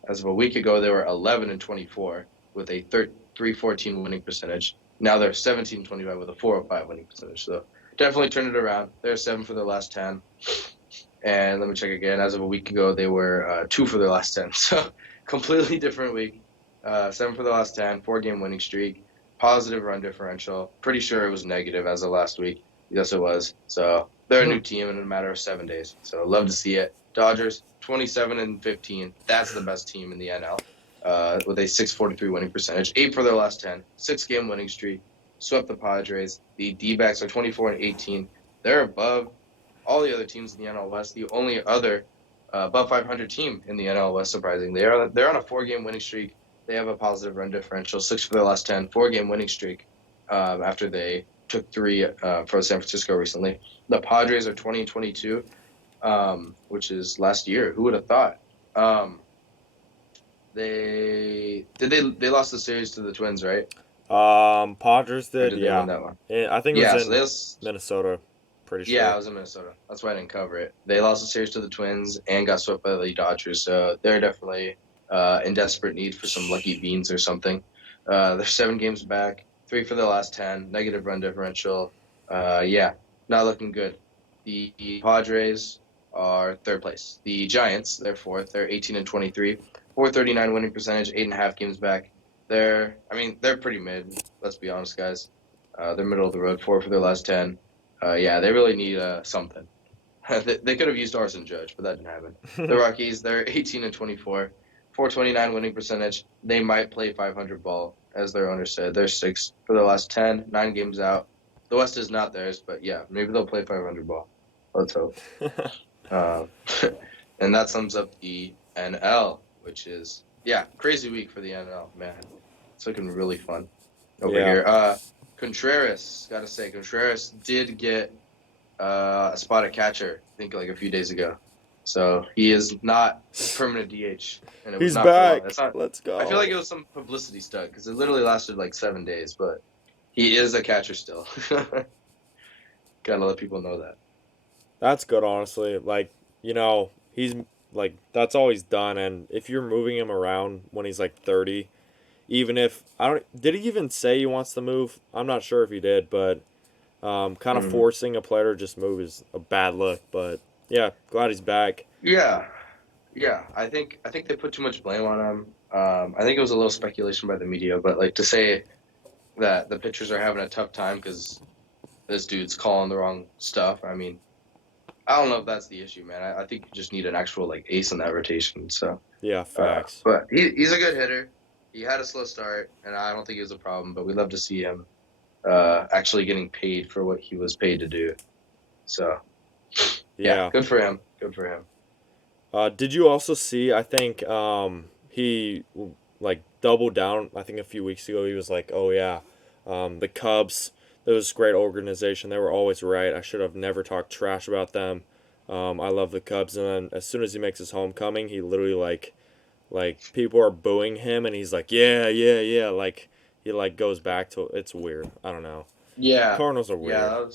As of a week ago, they were 11-24 with a 314 winning percentage. Now they're 17-25 with a 405 winning percentage. So definitely turn it around. They're 7 for their last 10. And let me check again. As of a week ago, they were 2 for their last 10. So completely different week. 7 for the last 10, 4-game winning streak, positive run differential. Pretty sure it was negative as of last week. Yes, it was. So they're a new team in a matter of 7 days. So love to see it. Dodgers 27-15. That's the best team in the NL. With a 643 winning percentage, 8 for their last 10, 6-game winning streak, swept the Padres. The D-backs are 24-18. They're above all the other teams in the NL West. The only other above 500 team in the NL West, surprisingly. They're on a 4-game winning streak. They have a positive run differential, 6 for their last 10, 4-game winning streak after they took 3 for San Francisco recently. The Padres are 20-22, which is last year. Who would have thought? They lost the series to the Twins, right? Padres Or did, did they yeah. win that one? I think it was Yeah, so in Minnesota. pretty Yeah, I sure. was in Minnesota. That's why I didn't cover it. They lost the series to the Twins and got swept by the Dodgers, so they're definitely in desperate need for some lucky beans or something. They're 7 games back, three for the last 10, negative run differential. Yeah, not looking good. The Padres are third place. The Giants, they're fourth. They're 18 and 23, 439 winning percentage, 8.5 games back. They're pretty mid. Let's be honest, guys. They're middle of the road, four for their last 10. Yeah, they really need something. They could have used Arson Judge, but that didn't happen. The Rockies, they're 18 and 24, 429 winning percentage. They might play 500 ball, as their owner said. They're six for the last 10, 9 games out. The West is not theirs, but yeah, maybe they'll play 500 ball. Let's hope. Um, and that sums up the NL, which is, yeah, crazy week for the NL, man. It's looking really fun over Yeah. here. Contreras, gotta say, Contreras did get a spot at catcher, I think like a few days ago. So he is not permanent DH, and it was He's not for long. That's back. not. Let's I feel like go. it was some publicity stunt because it literally lasted like 7 days, but he is a catcher still. Gotta let people know that. That's good, honestly. Like, he's like that's all he's done, and if you're moving him around when he's like 30, even if I don't, did he even say he wants to move? I'm not sure if he did, but kind of Mm. forcing a player to just move is a bad look. But yeah, glad he's back. Yeah, yeah. I think they put too much blame on him. I think it was a little speculation by the media, but like to say that the pitchers are having a tough time because this dude's calling the wrong stuff. I don't know if that's the issue, man. I think you just need an actual like ace in that rotation. So, Yeah, facts. but he's a good hitter. He had a slow start, and I don't think it was a problem. But we'd love to see him actually getting paid for what he was paid to do. So, yeah, Yeah. good for him. Good for him. Did you also see? I think he like doubled down. I think a few weeks ago he was like, "Oh yeah, the Cubs. That was a great organization. They were always right. I should have never talked trash about them. I love the Cubs." And then as soon as he makes his homecoming, he literally like people are booing him, and he's like, "Yeah, yeah, yeah." Like he like goes back to it's weird. I don't know. Yeah, Cardinals are yeah, weird.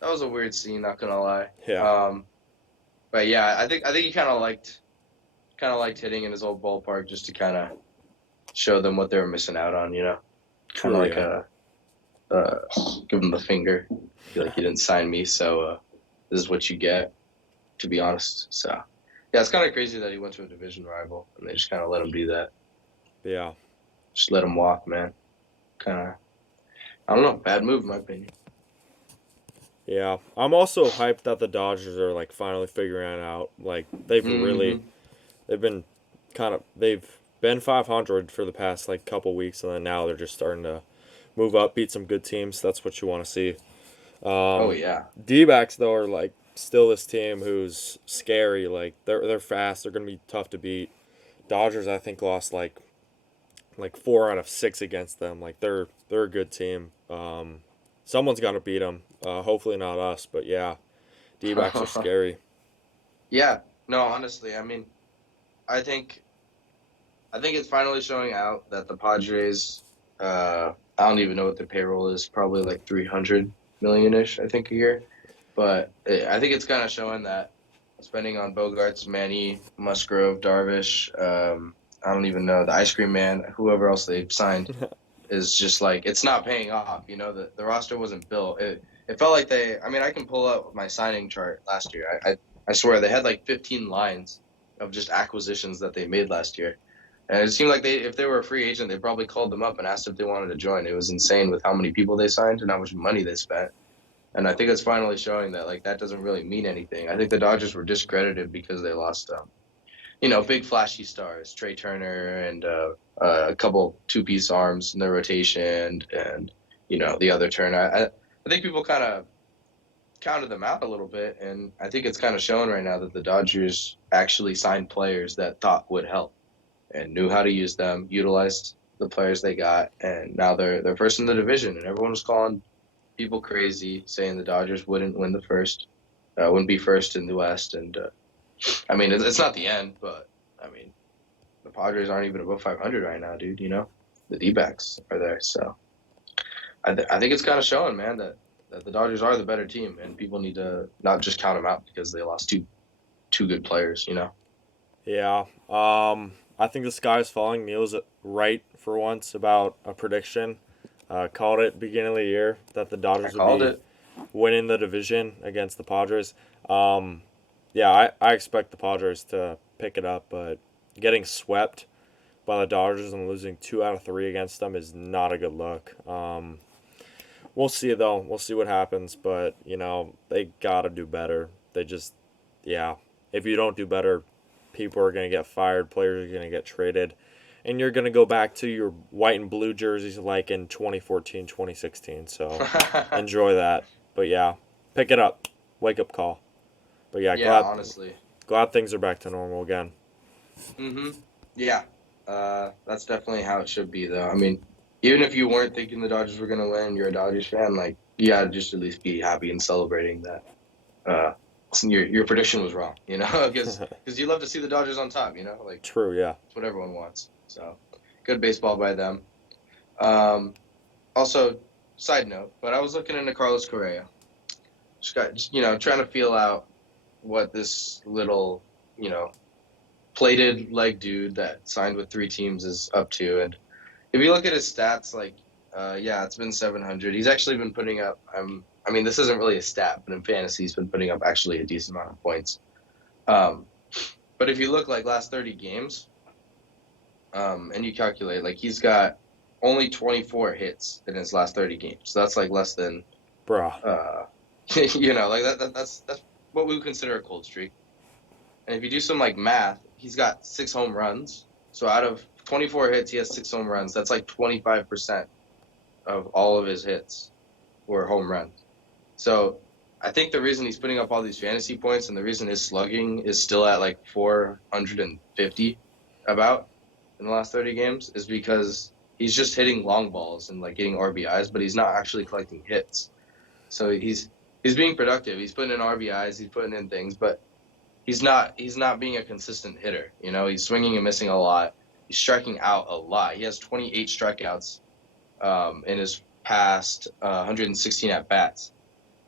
that was a weird scene. Not gonna lie. Yeah. But yeah, I think he kind of liked hitting in his old ballpark just to kind of show them what they were missing out on. Kind of True. like Yeah. uh, give them the finger. Feel like you didn't sign me, so this is what you get. To be honest, so yeah, it's kind of crazy that he went to a division rival and they just kind of let him do that. Yeah. Just let him walk, man. Kind of, I don't know, bad move in my opinion. Yeah, I'm also hyped that the Dodgers are like finally figuring it out. Like Mm-hmm. they've been 500 for the past like couple weeks, and then now they're just starting to move up, beat some good teams. That's what you want to see. Oh Um, yeah. D-backs though are like still this team who's scary. Like they're fast. They're gonna be tough to beat. Dodgers I think lost like 4 out of 6 against them. Like they're a good team. Someone's got to beat them. Hopefully not us, but yeah, D-backs are scary. Yeah. No, honestly, I think I think it's finally showing out that the Padres. I don't even know what their payroll is. Probably like 300 million ish, I think, a year. But I think it's kind of showing that spending on Bogarts, Manny, Musgrove, Darvish, I don't even know, the Ice Cream Man, whoever else they've signed, is just like it's not paying off. The roster wasn't built. It felt like they. I can pull up my signing chart last year. I swear they had like 15 lines of just acquisitions that they made last year. And it seemed like if they were a free agent, they probably called them up and asked if they wanted to join. It was insane with how many people they signed and how much money they spent. And I think it's finally showing that like that doesn't really mean anything. I think the Dodgers were discredited because they lost, big flashy stars, Trey Turner and a couple two-piece arms in their rotation, and the other Turner. I think people kind of counted them out a little bit, and I think it's kind of showing right now that the Dodgers actually signed players that thought would help and knew how to use them, utilized the players they got, and now they're first in the division, and everyone was calling people crazy, saying the Dodgers wouldn't win the first, wouldn't be first in the West, and it's not the end, but I mean, the Padres aren't even above 500 right now, dude. The D-backs are there, so I think it's kind of showing, man, that that the Dodgers are the better team, and people need to not just count them out because they lost two good players. You know. Yeah. I think the sky is falling. Neal's right for once about a prediction. Called it beginning of the year that the I Dodgers would called be it. winning the division against the Padres. Yeah, I expect the Padres to pick it up, but getting swept by the Dodgers and losing 2 out of 3 against them is not a good look. We'll see though. We'll see what happens, but they gotta do better. They just, yeah. If you don't do better, people are gonna get fired. Players are gonna get traded, and you're gonna go back to your white and blue jerseys like in 2014, 2016. So enjoy that. But yeah, pick it up. Wake up call. But yeah, Yeah, glad honestly. glad things are back to normal again. Yeah. That's definitely how it should be, though. I mean, even if you weren't thinking the Dodgers were gonna win, you're a Dodgers fan. Like, you gotta just at least be happy and celebrating that. Uh, your prediction was wrong. You know, because you love to see the Dodgers on top. You know, like True, yeah. it's what everyone wants. So, good baseball by them. Um, Also, side note, but I was looking into Carlos Correa. Trying to feel out what this little, you know, plated leg dude that signed with 3 teams is up to. And if you look at his stats, like, yeah, it's been 700. He's actually been putting up. I mean, this isn't really a stat, but in fantasy, he's been putting up actually a decent amount of points. Um, but if you look like last 30 games, and you calculate, like, he's got only 24 hits in his last 30 games. So that's like less than, Bruh. uh, like that's what we would consider a cold streak. And if you do some like math, he's got 6 home runs. So out of 24 hits, he has 6 home runs. That's like 25% of all of his hits were home runs. So I think the reason he's putting up all these fantasy points and the reason his slugging is still at like 450 about in the last 30 games is because he's just hitting long balls and like getting RBIs, but he's not actually collecting hits. So he's being productive. He's putting in RBIs, he's putting in things, but he's not being a consistent hitter. You know, he's swinging and missing a lot. He's striking out a lot. He has 28 strikeouts in his past 116 at bats.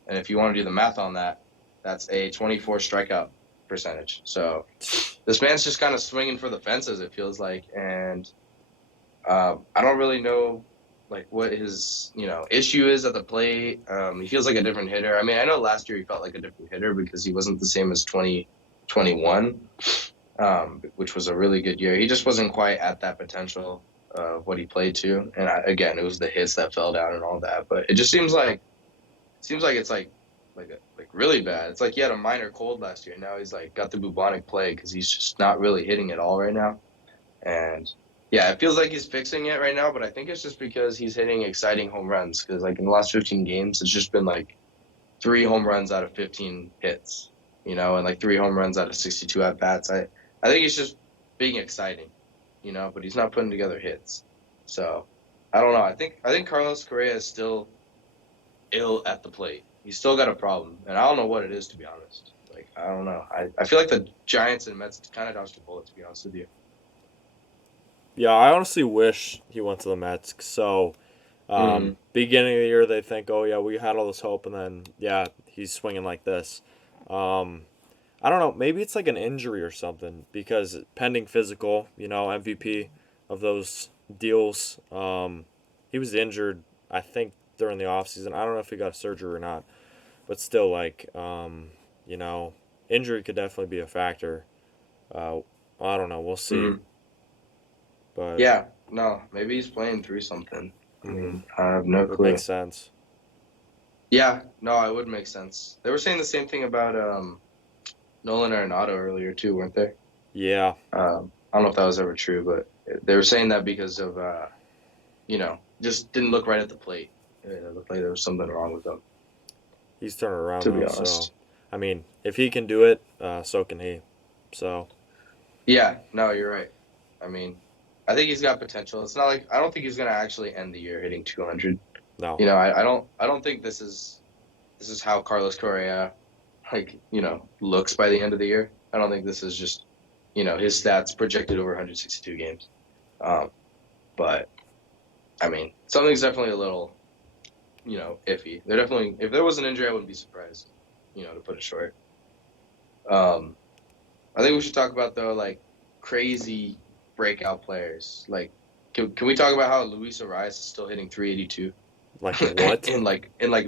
And if you want to do the math on that, that's a 24 strikeout percentage. So this man's just kind of swinging for the fences, it feels like. And I don't really know like what his issue is at the plate. He feels like a different hitter. I mean, I know last year he felt like a different hitter because he wasn't the same as 2021, which was a really good year. He just wasn't quite at that potential of what he played to. And again, it was the hits that fell down and all that. But it just seems like it's like really bad. It's like he had a minor cold last year. Now he's like got the bubonic plague because he's just not really hitting it all right now. And yeah, it feels like he's fixing it right now, but I think it's just because he's hitting exciting home runs. Because like in the last 15 games, it's just been like 3 home runs out of 15 hits, and like 3 home runs out of 62 at bats. I think he's just being exciting, but he's not putting together hits. So I don't know. I think Carlos Correa is still ill at the plate. He's still got a problem, and I don't know what it is, to be honest. Like, I don't know. I feel like the Giants and Mets kind of dodged a bullet, to be honest with you. Yeah, I honestly wish he went to the Mets. So, Mm-hmm. beginning of the year, they think, oh, yeah, we had all this hope, and then, yeah, he's swinging like this. Um, I don't know. Maybe it's like an injury or something because pending physical, MVP of those deals, he was injured, I think, during the offseason. I don't know if he got surgery or not, but still, like, you know, injury could definitely be a factor. Uh, I don't know. We'll see. Mm-hmm. But Yeah, no, maybe he's playing through something. I mm-hmm, mean, I have no it would make clue. sense. Yeah, no, it would make sense. They were saying the same thing about Nolan Arenado earlier too, weren't they? Yeah, I don't know if that was ever true, but they were saying that because of just didn't look right at the plate. It looked like there was something wrong with him, he's turning around, to be though. So, honest. I mean, if he can do it, so can he. So, Yeah, no, you're right. I mean, I think he's got potential. It's not like I don't think he's gonna actually end the year hitting 200. no. I don't think this is how Carlos Correa looks by the end of the year. I don't think this is just his stats projected over 162 games. Um, but I mean, something's definitely a little iffy. They're definitely, if there was an injury, I wouldn't be surprised, to put it short. Um, I think we should talk about though, like crazy breakout players. Like, can we talk about how Luis Arias is still hitting 382 Like what? in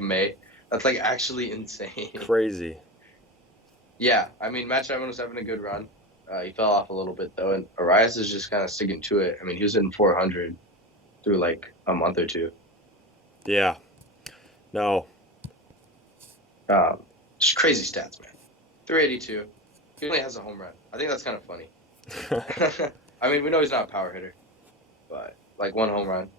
May? That's like actually insane. Crazy. Yeah, I mean, Matt Chapman was having a good run. He fell off a little bit though, and Arias is just kind of sticking to it. I mean, he was hitting 400 through like a month or two. Yeah. No. Just crazy stats, man. 382. He only has a home run. I think that's kind of funny. I mean, we know he's not a power hitter, but like one home run.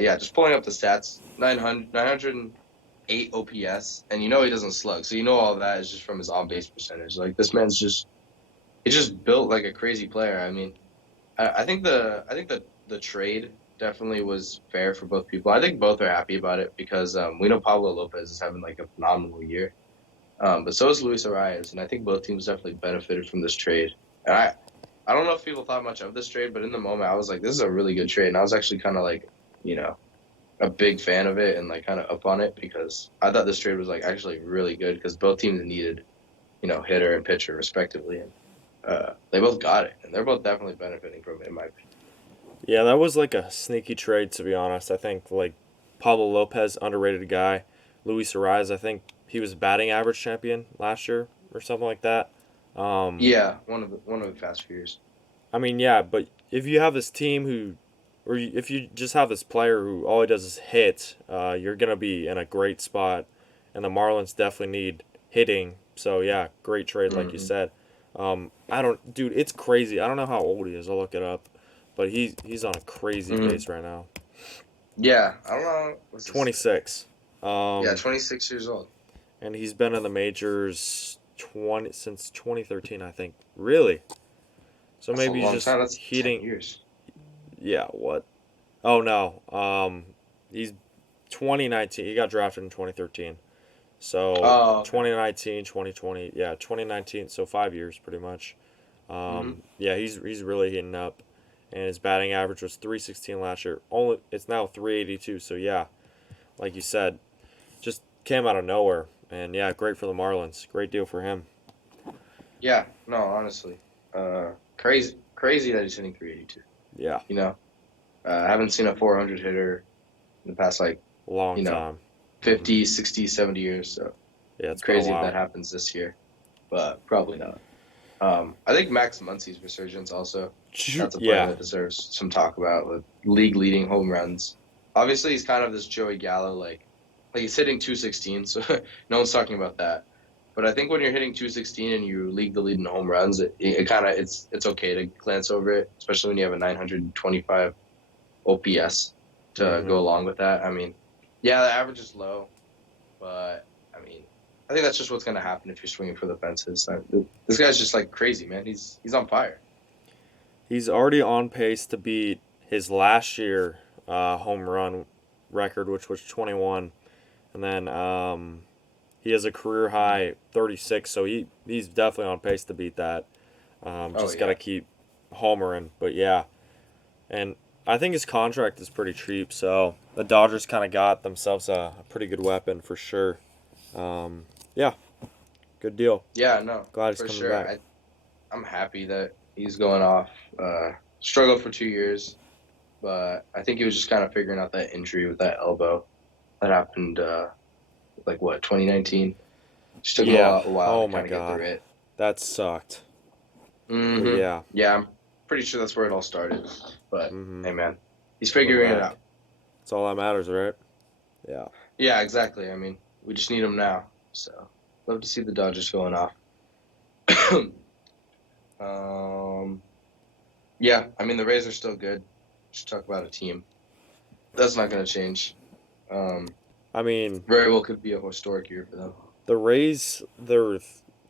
Yeah, just pulling up the stats, 908 OPS, and he doesn't slug, so all that is just from his on base percentage. Like this man's he's just built like a crazy player. I mean, I think the trade definitely was fair for both people. I think both are happy about it because we know Pablo Lopez is having like a phenomenal year. But so is Luis Arias, and I think both teams definitely benefited from this trade. And I don't know if people thought much of this trade, but in the moment, I was like, this is a really good trade. And I was actually kind of like, you know, a big fan of it and like kind of up on it because I thought this trade was like actually really good because both teams needed, hitter and pitcher respectively. And they both got it, and they're both definitely benefiting from it, in my opinion. Yeah, that was like a sneaky trade to be honest. I think like Pablo Lopez, underrated guy. Luis Ariz, I think he was batting average champion last year or something like that. Um, Yeah, one of the fast fears. I mean, yeah, but if you have this team who, if you just have this player who all he does is hit, you're gonna be in a great spot, and the Marlins definitely need hitting. So yeah, great trade like you Hmm. said. I don't, dude, it's crazy. I don't know how old he is. I'll look it up, but he's on a crazy Hmm. pace right now. Yeah, I don't know. What's this? 26. Yeah, Um, 26 years old. and he's been in the majors 20 since 2013, I think. Really? So That's a maybe he's long just time. That's 10 heating. years. Yeah, what? Oh no. He's 2019. He got drafted in 2013. So Oh, okay. 2019, 2020. Yeah, 2019. So 5 years pretty much. Hmm. Yeah, he's really hitting up, and his batting average was 316 last year. Only it's now 382. So yeah, like you said, just came out of nowhere, and yeah, great for the Marlins. Great deal for him. Yeah, no, honestly, crazy that he's hitting 382. Yeah, You know, I haven't seen a 400 hitter in the past like long you know time. Hmm. 50, 60, 70 years. So Yeah, it's been a crazy if that while. happens this year, but probably not. I think Max Muncy's resurgence also. That's a player Yeah, that deserves some talk about with league leading home runs. Obviously, he's kind of this Joey Gallo like he's hitting 216, so no one's talking about that. But I think when you're hitting 216 and you lead the lead in home runs, it kind of it's okay to glance over it, especially when you have a 925 OPS to hmm go along with that. I mean, yeah, the average is low, but I mean, I think that's just what's gonna happen if you're swinging for the fences. This guy's just like crazy, man. He's on fire. he's already on pace to beat his last year home run record, which was 21, and then he has a career high 36. So he's definitely on pace to beat that. Oh Just got to yeah. keep homering, but yeah, and I think his contract is pretty cheap, so the Dodgers kind of got themselves a pretty good weapon for sure. Yeah, good deal. Yeah, no, Glad he's for coming sure. back. I'm happy that he's going off. Struggled for 2 years, but I think he was just kind of figuring out that injury with that elbow that happened. Like what 2019. Just took him Yeah. a while to Oh my kind of get God, through it. that sucked. But Hmm. yeah. Yeah, I'm pretty sure that's where it all started. But Mm-hmm. hey, man, he's Coming figuring it back. out. That's all that matters, right? Yeah. Yeah, exactly. I mean, we just need him now. So love to see the Dodgers going off. um, yeah, I mean the Rays are still good. Just talk about a team. That's not going to change. Um, I mean, Very well could be a historic year for them. the Rays, they're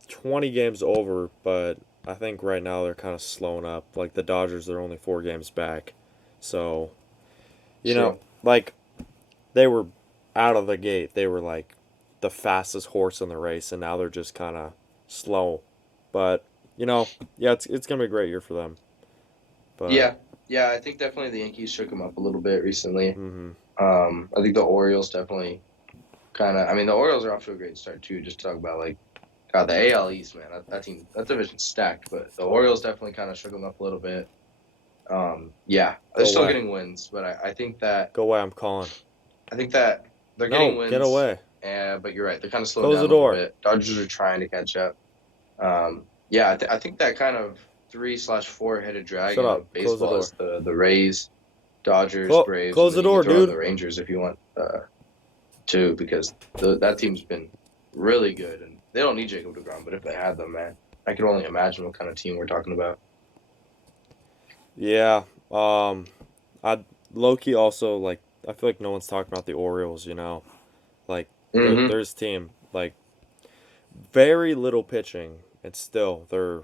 20 games over, but I think right now they're kind of slowing up. Like the Dodgers, they're only 4 games back. So, True. like they were out of the gate. They were like the fastest horse in the race, and now they're just kind of slow. But, yeah, it's going to be a great year for them. But, Yeah, yeah. I think definitely the Yankees shook him up a little bit recently. mm-hmm. I think the Orioles definitely. kind of. I mean, the Orioles are off to a great start too. Just talk about like God, the AL East, man. That team, that division's stacked. But the Orioles definitely kind of shook them up a little bit. Yeah, they're Go still away. getting wins, but I think that Go away. I'm calling. they're getting No, get wins. away. But you're right, they're kind of slowing Close down the a little door. bit. Dodgers are trying to catch up. Yeah, I think that kind of 3/4 headed Shut dragon up. of Close the baseball door. is the Rays, Dodgers, Braves, and Close then the you can door, throw in dude. the Rangers if you want too, because that team's been really good, and they don't need Jacob DeGrom, but if they had them, man, I can only imagine what kind of team we're talking about. Yeah. I Loki also like. I feel like no one's talking about the Orioles. Like Hmm. their team like very little pitching, and still they're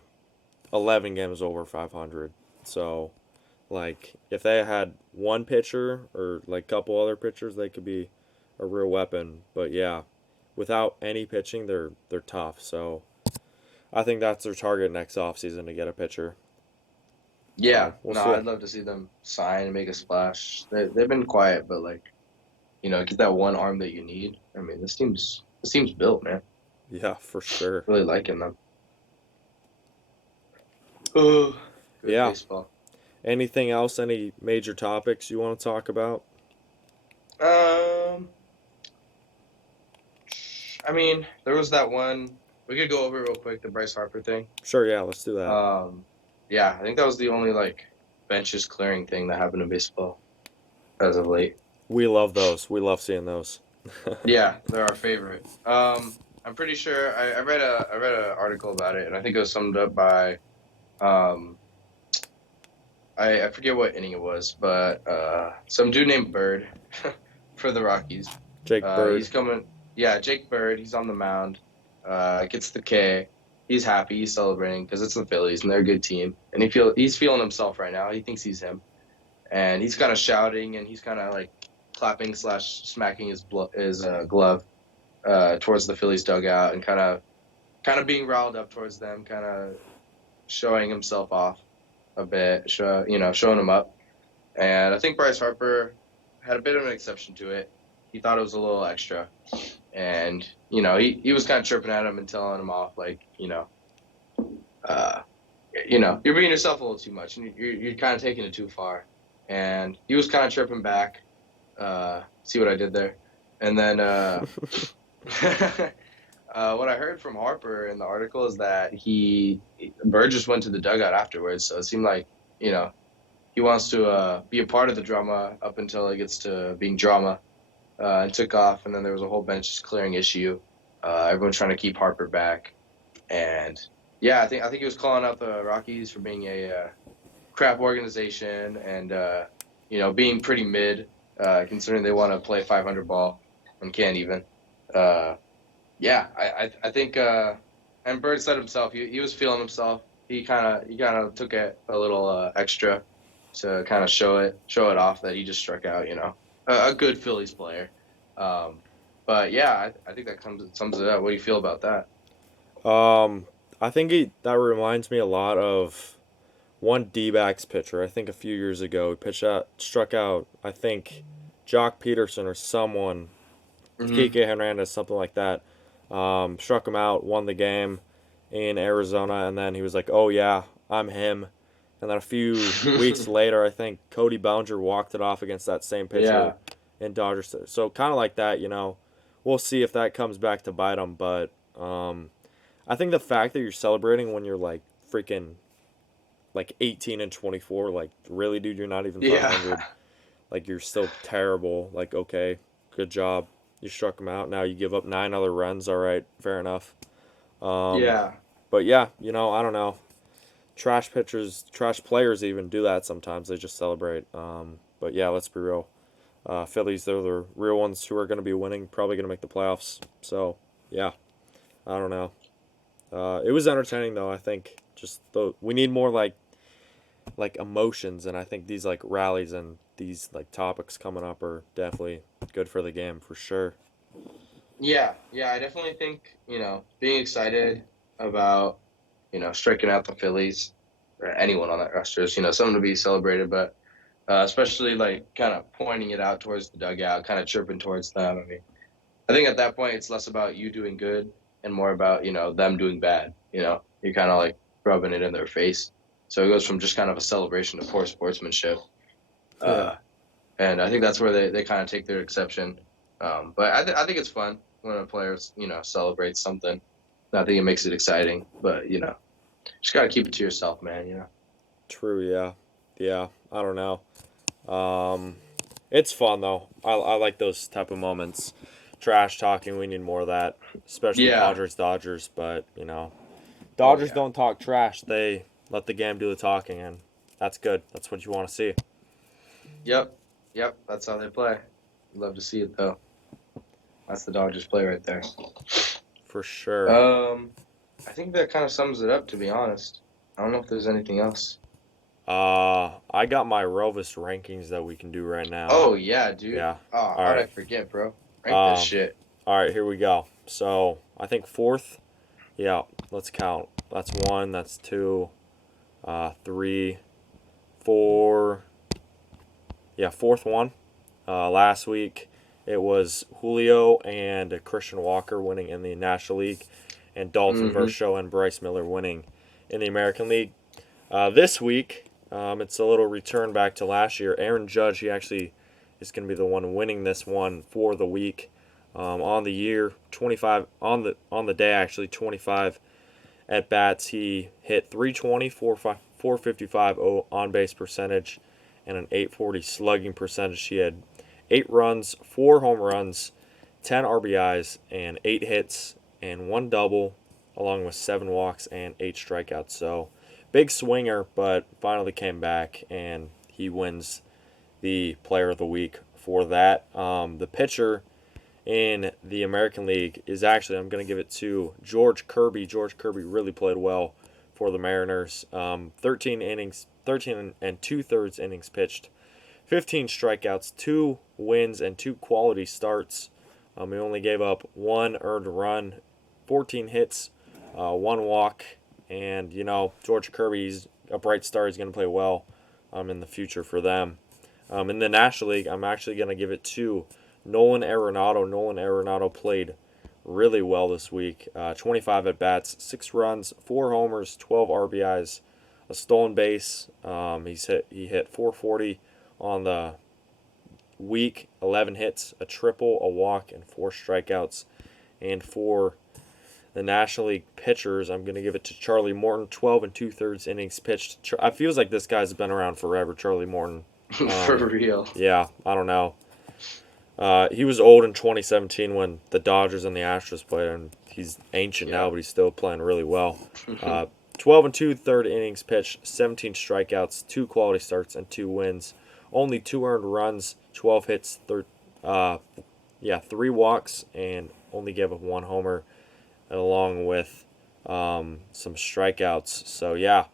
11 games over 500. So like if they had one pitcher or like a couple other pitchers, they could be a real weapon. But yeah, without any pitching, they're tough. So I think that's their target next offseason to get a pitcher. Yeah, So we'll no, see. I'd love to see them sign and make a splash. They've been quiet, but like get that one arm that you need. I mean, this team's built, man. Yeah, for sure. Really liking them. Oh, good Yeah. baseball. Anything else? Any major topics you want to talk about? Um, I mean, there was that one. We could go over it real quick, the Bryce Harper thing. Sure. Yeah. Let's do that. Um, yeah, I think that was the only like benches clearing thing that happened in baseball as of late. We love those. We love seeing those. Yeah, they're our favorite. I'm pretty sure I read an article about it, and I think it was summed up by um, I forget what inning it was, but some dude named Bird for the Rockies. Jake Bird. He's coming. Yeah, Jake Bird. He's on the mound. Gets the K. He's happy. He's celebrating because it's the Phillies and they're a good team. And he's feeling himself right now. He thinks he's him, and he's kind of shouting and he's kind of like clapping slash smacking his glove towards the Phillies dugout and kind of being riled up towards them, kind of showing himself off a bit, showing him up. And I think Bryce Harper had a bit of an exception to it. He thought it was a little extra. And, he was kind of chirping at him and telling him off, like, uh, you're being yourself a little too much and you're kind of taking it too far. And he was kind of chirping back. See what I did there? And then what I heard from Harper in the article is that Bird just went to the dugout afterwards. So it seemed like, he wants to be a part of the drama up until it gets to being drama, and took off. And then there was a whole bench clearing issue. Everyone trying to keep Harper back, and yeah, I think he was calling out the Rockies for being a crap organization and being pretty mid, considering they want to play 500 ball and can't even. Uh, yeah, I think and Bird said himself he was feeling himself. He kind of took it a little extra to kind of show it off that he just struck out, a good Phillies player. Um, but yeah, I think that sums it up. What do you feel about that? I think that reminds me a lot of one D-backs pitcher. I think a few years ago, he struck out. I think Jock Peterson or someone, Hmm. Kike Hernandez, something like that. Struck him out, won the game in Arizona, and then he was like, "Oh yeah, I'm him." And then a few weeks later, I think Cody Bellinger walked it off against that same pitcher Yeah, in Dodgers. So kind of like that, We'll see if that comes back to bite him, but I think the fact that you're celebrating when you're like freaking like 18 and 24, like really, dude, you're not even yeah, 500. Like you're still terrible. Like okay, good job. You struck him out. Now you give up 9 other runs. All right, fair enough. Um, yeah, but yeah, I don't know. Trash pitchers, trash players even do that sometimes. They just celebrate. But yeah, let's be real. Phillies, they're the real ones who are going to be winning, probably going to make the playoffs. So yeah, I don't know. It was entertaining though. I think we need more like emotions, and I think these like rallies and these like topics coming up are definitely good for the game for sure. yeah. I definitely think being excited about striking out the Phillies or anyone on that roster is something to be celebrated. But especially like kind of pointing it out towards the dugout, kind of chirping towards them. I mean, I think at that point it's less about you doing good and more about, them doing bad. You're kind of like rubbing it in their face. So it goes from just kind of a celebration to poor sportsmanship. Yeah. Uh, and I think that's where they kind of take their exception. But I think it's fun when a player, celebrates something. I think it makes it exciting, but, just got to keep it to yourself, man. True. Yeah. Yeah. I don't know. Um, it's fun though. I like those type of moments. Trash talking. We need more of that, especially Yeah. Padres Dodgers. But Oh, Dodgers yeah. don't talk trash. They let the game do the talking, and that's good. That's what you want to see. Yep. Yep. That's how they play. Love to see it, though. That's the Dodgers play right there. For sure. Um, I think that kind of sums it up, to be honest. I don't know if there's anything else. I got my Rovis rankings that we can do right now. Oh, yeah, dude. Yeah. Oh, All how'd I right. forget, bro? Rank this Um. shit. All right. Here we go. So I think fourth. Yeah. Let's count. That's one. That's two. Three. Four. Yeah. Fourth one. Last week it was Julio and Christian Walker winning in the National League, and Dalton Mm-hmm. Varsho and Bryce Miller winning in the American League. This week, it's a little return back to last year. Aaron Judge, he actually is going to be the one winning this one for the week. On the year, 25 on the day actually 25 at bats. He hit 320, 455 on base percentage, and an 840 slugging percentage. He had 8 runs, 4 home runs, 10 RBIs, and 8 hits and 1 double, along with 7 walks and 8 strikeouts. So big swinger, but finally came back and he wins the Player of the Week for that. The pitcher in the American League is actually, I'm going to give it to George Kirby. George Kirby really played well for the Mariners. 13 innings, 13 and 2/3 innings pitched, 15 strikeouts, 2 wins, and 2 quality starts. He only gave up 1 earned run, 14 hits, 1 walk, and George Kirby's a bright star. He's going to play well in the future for them. In the National League, I'm actually going to give it to Nolan Arenado. Nolan Arenado played really well this week. 25 at bats, 6 runs, 4 homers, 12 RBIs, a stolen base. He hit 440 on the week, 11 hits, a triple, a walk, and 4 strikeouts. And for the National League pitchers, I'm going to give it to Charlie Morton. 12 and 2/3 innings pitched. I feels like this guy's been around forever, Charlie Morton. For real. Yeah, I don't know. He was old in 2017 when the Dodgers and the Astros played, and he's ancient now, but he's still playing really well. 12 and 2/3 innings pitched, 17 strikeouts, 2 quality starts, and 2 wins. Only 2 earned runs, 12 hits, 3 walks, and only gave up 1 homer, along with some strikeouts. So, yeah.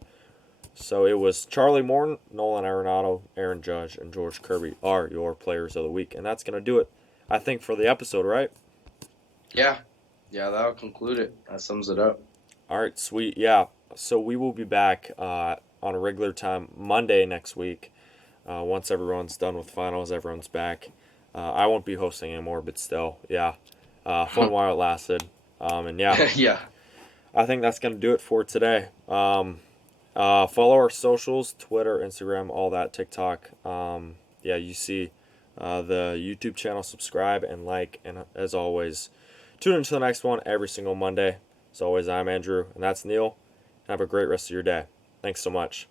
So it was Charlie Morton, Nolan Arenado, Aaron Judge, and George Kirby are your players of the week. And that's going to do it, I think, for the episode, right? Yeah. Yeah, that'll conclude it. That sums it up. All right, sweet. Yeah. So we will be back on a regular time Monday next week. Once everyone's done with finals, everyone's back. I won't be hosting anymore, but still, yeah. Fun while it lasted. And yeah, Yeah. I think that's going to do it for today. Follow our socials, Twitter, Instagram, all that, TikTok. You see the YouTube channel, subscribe and like. And as always, tune into the next one every single Monday. As always, I'm Andrew, and that's Neal. Have a great rest of your day. Thanks so much.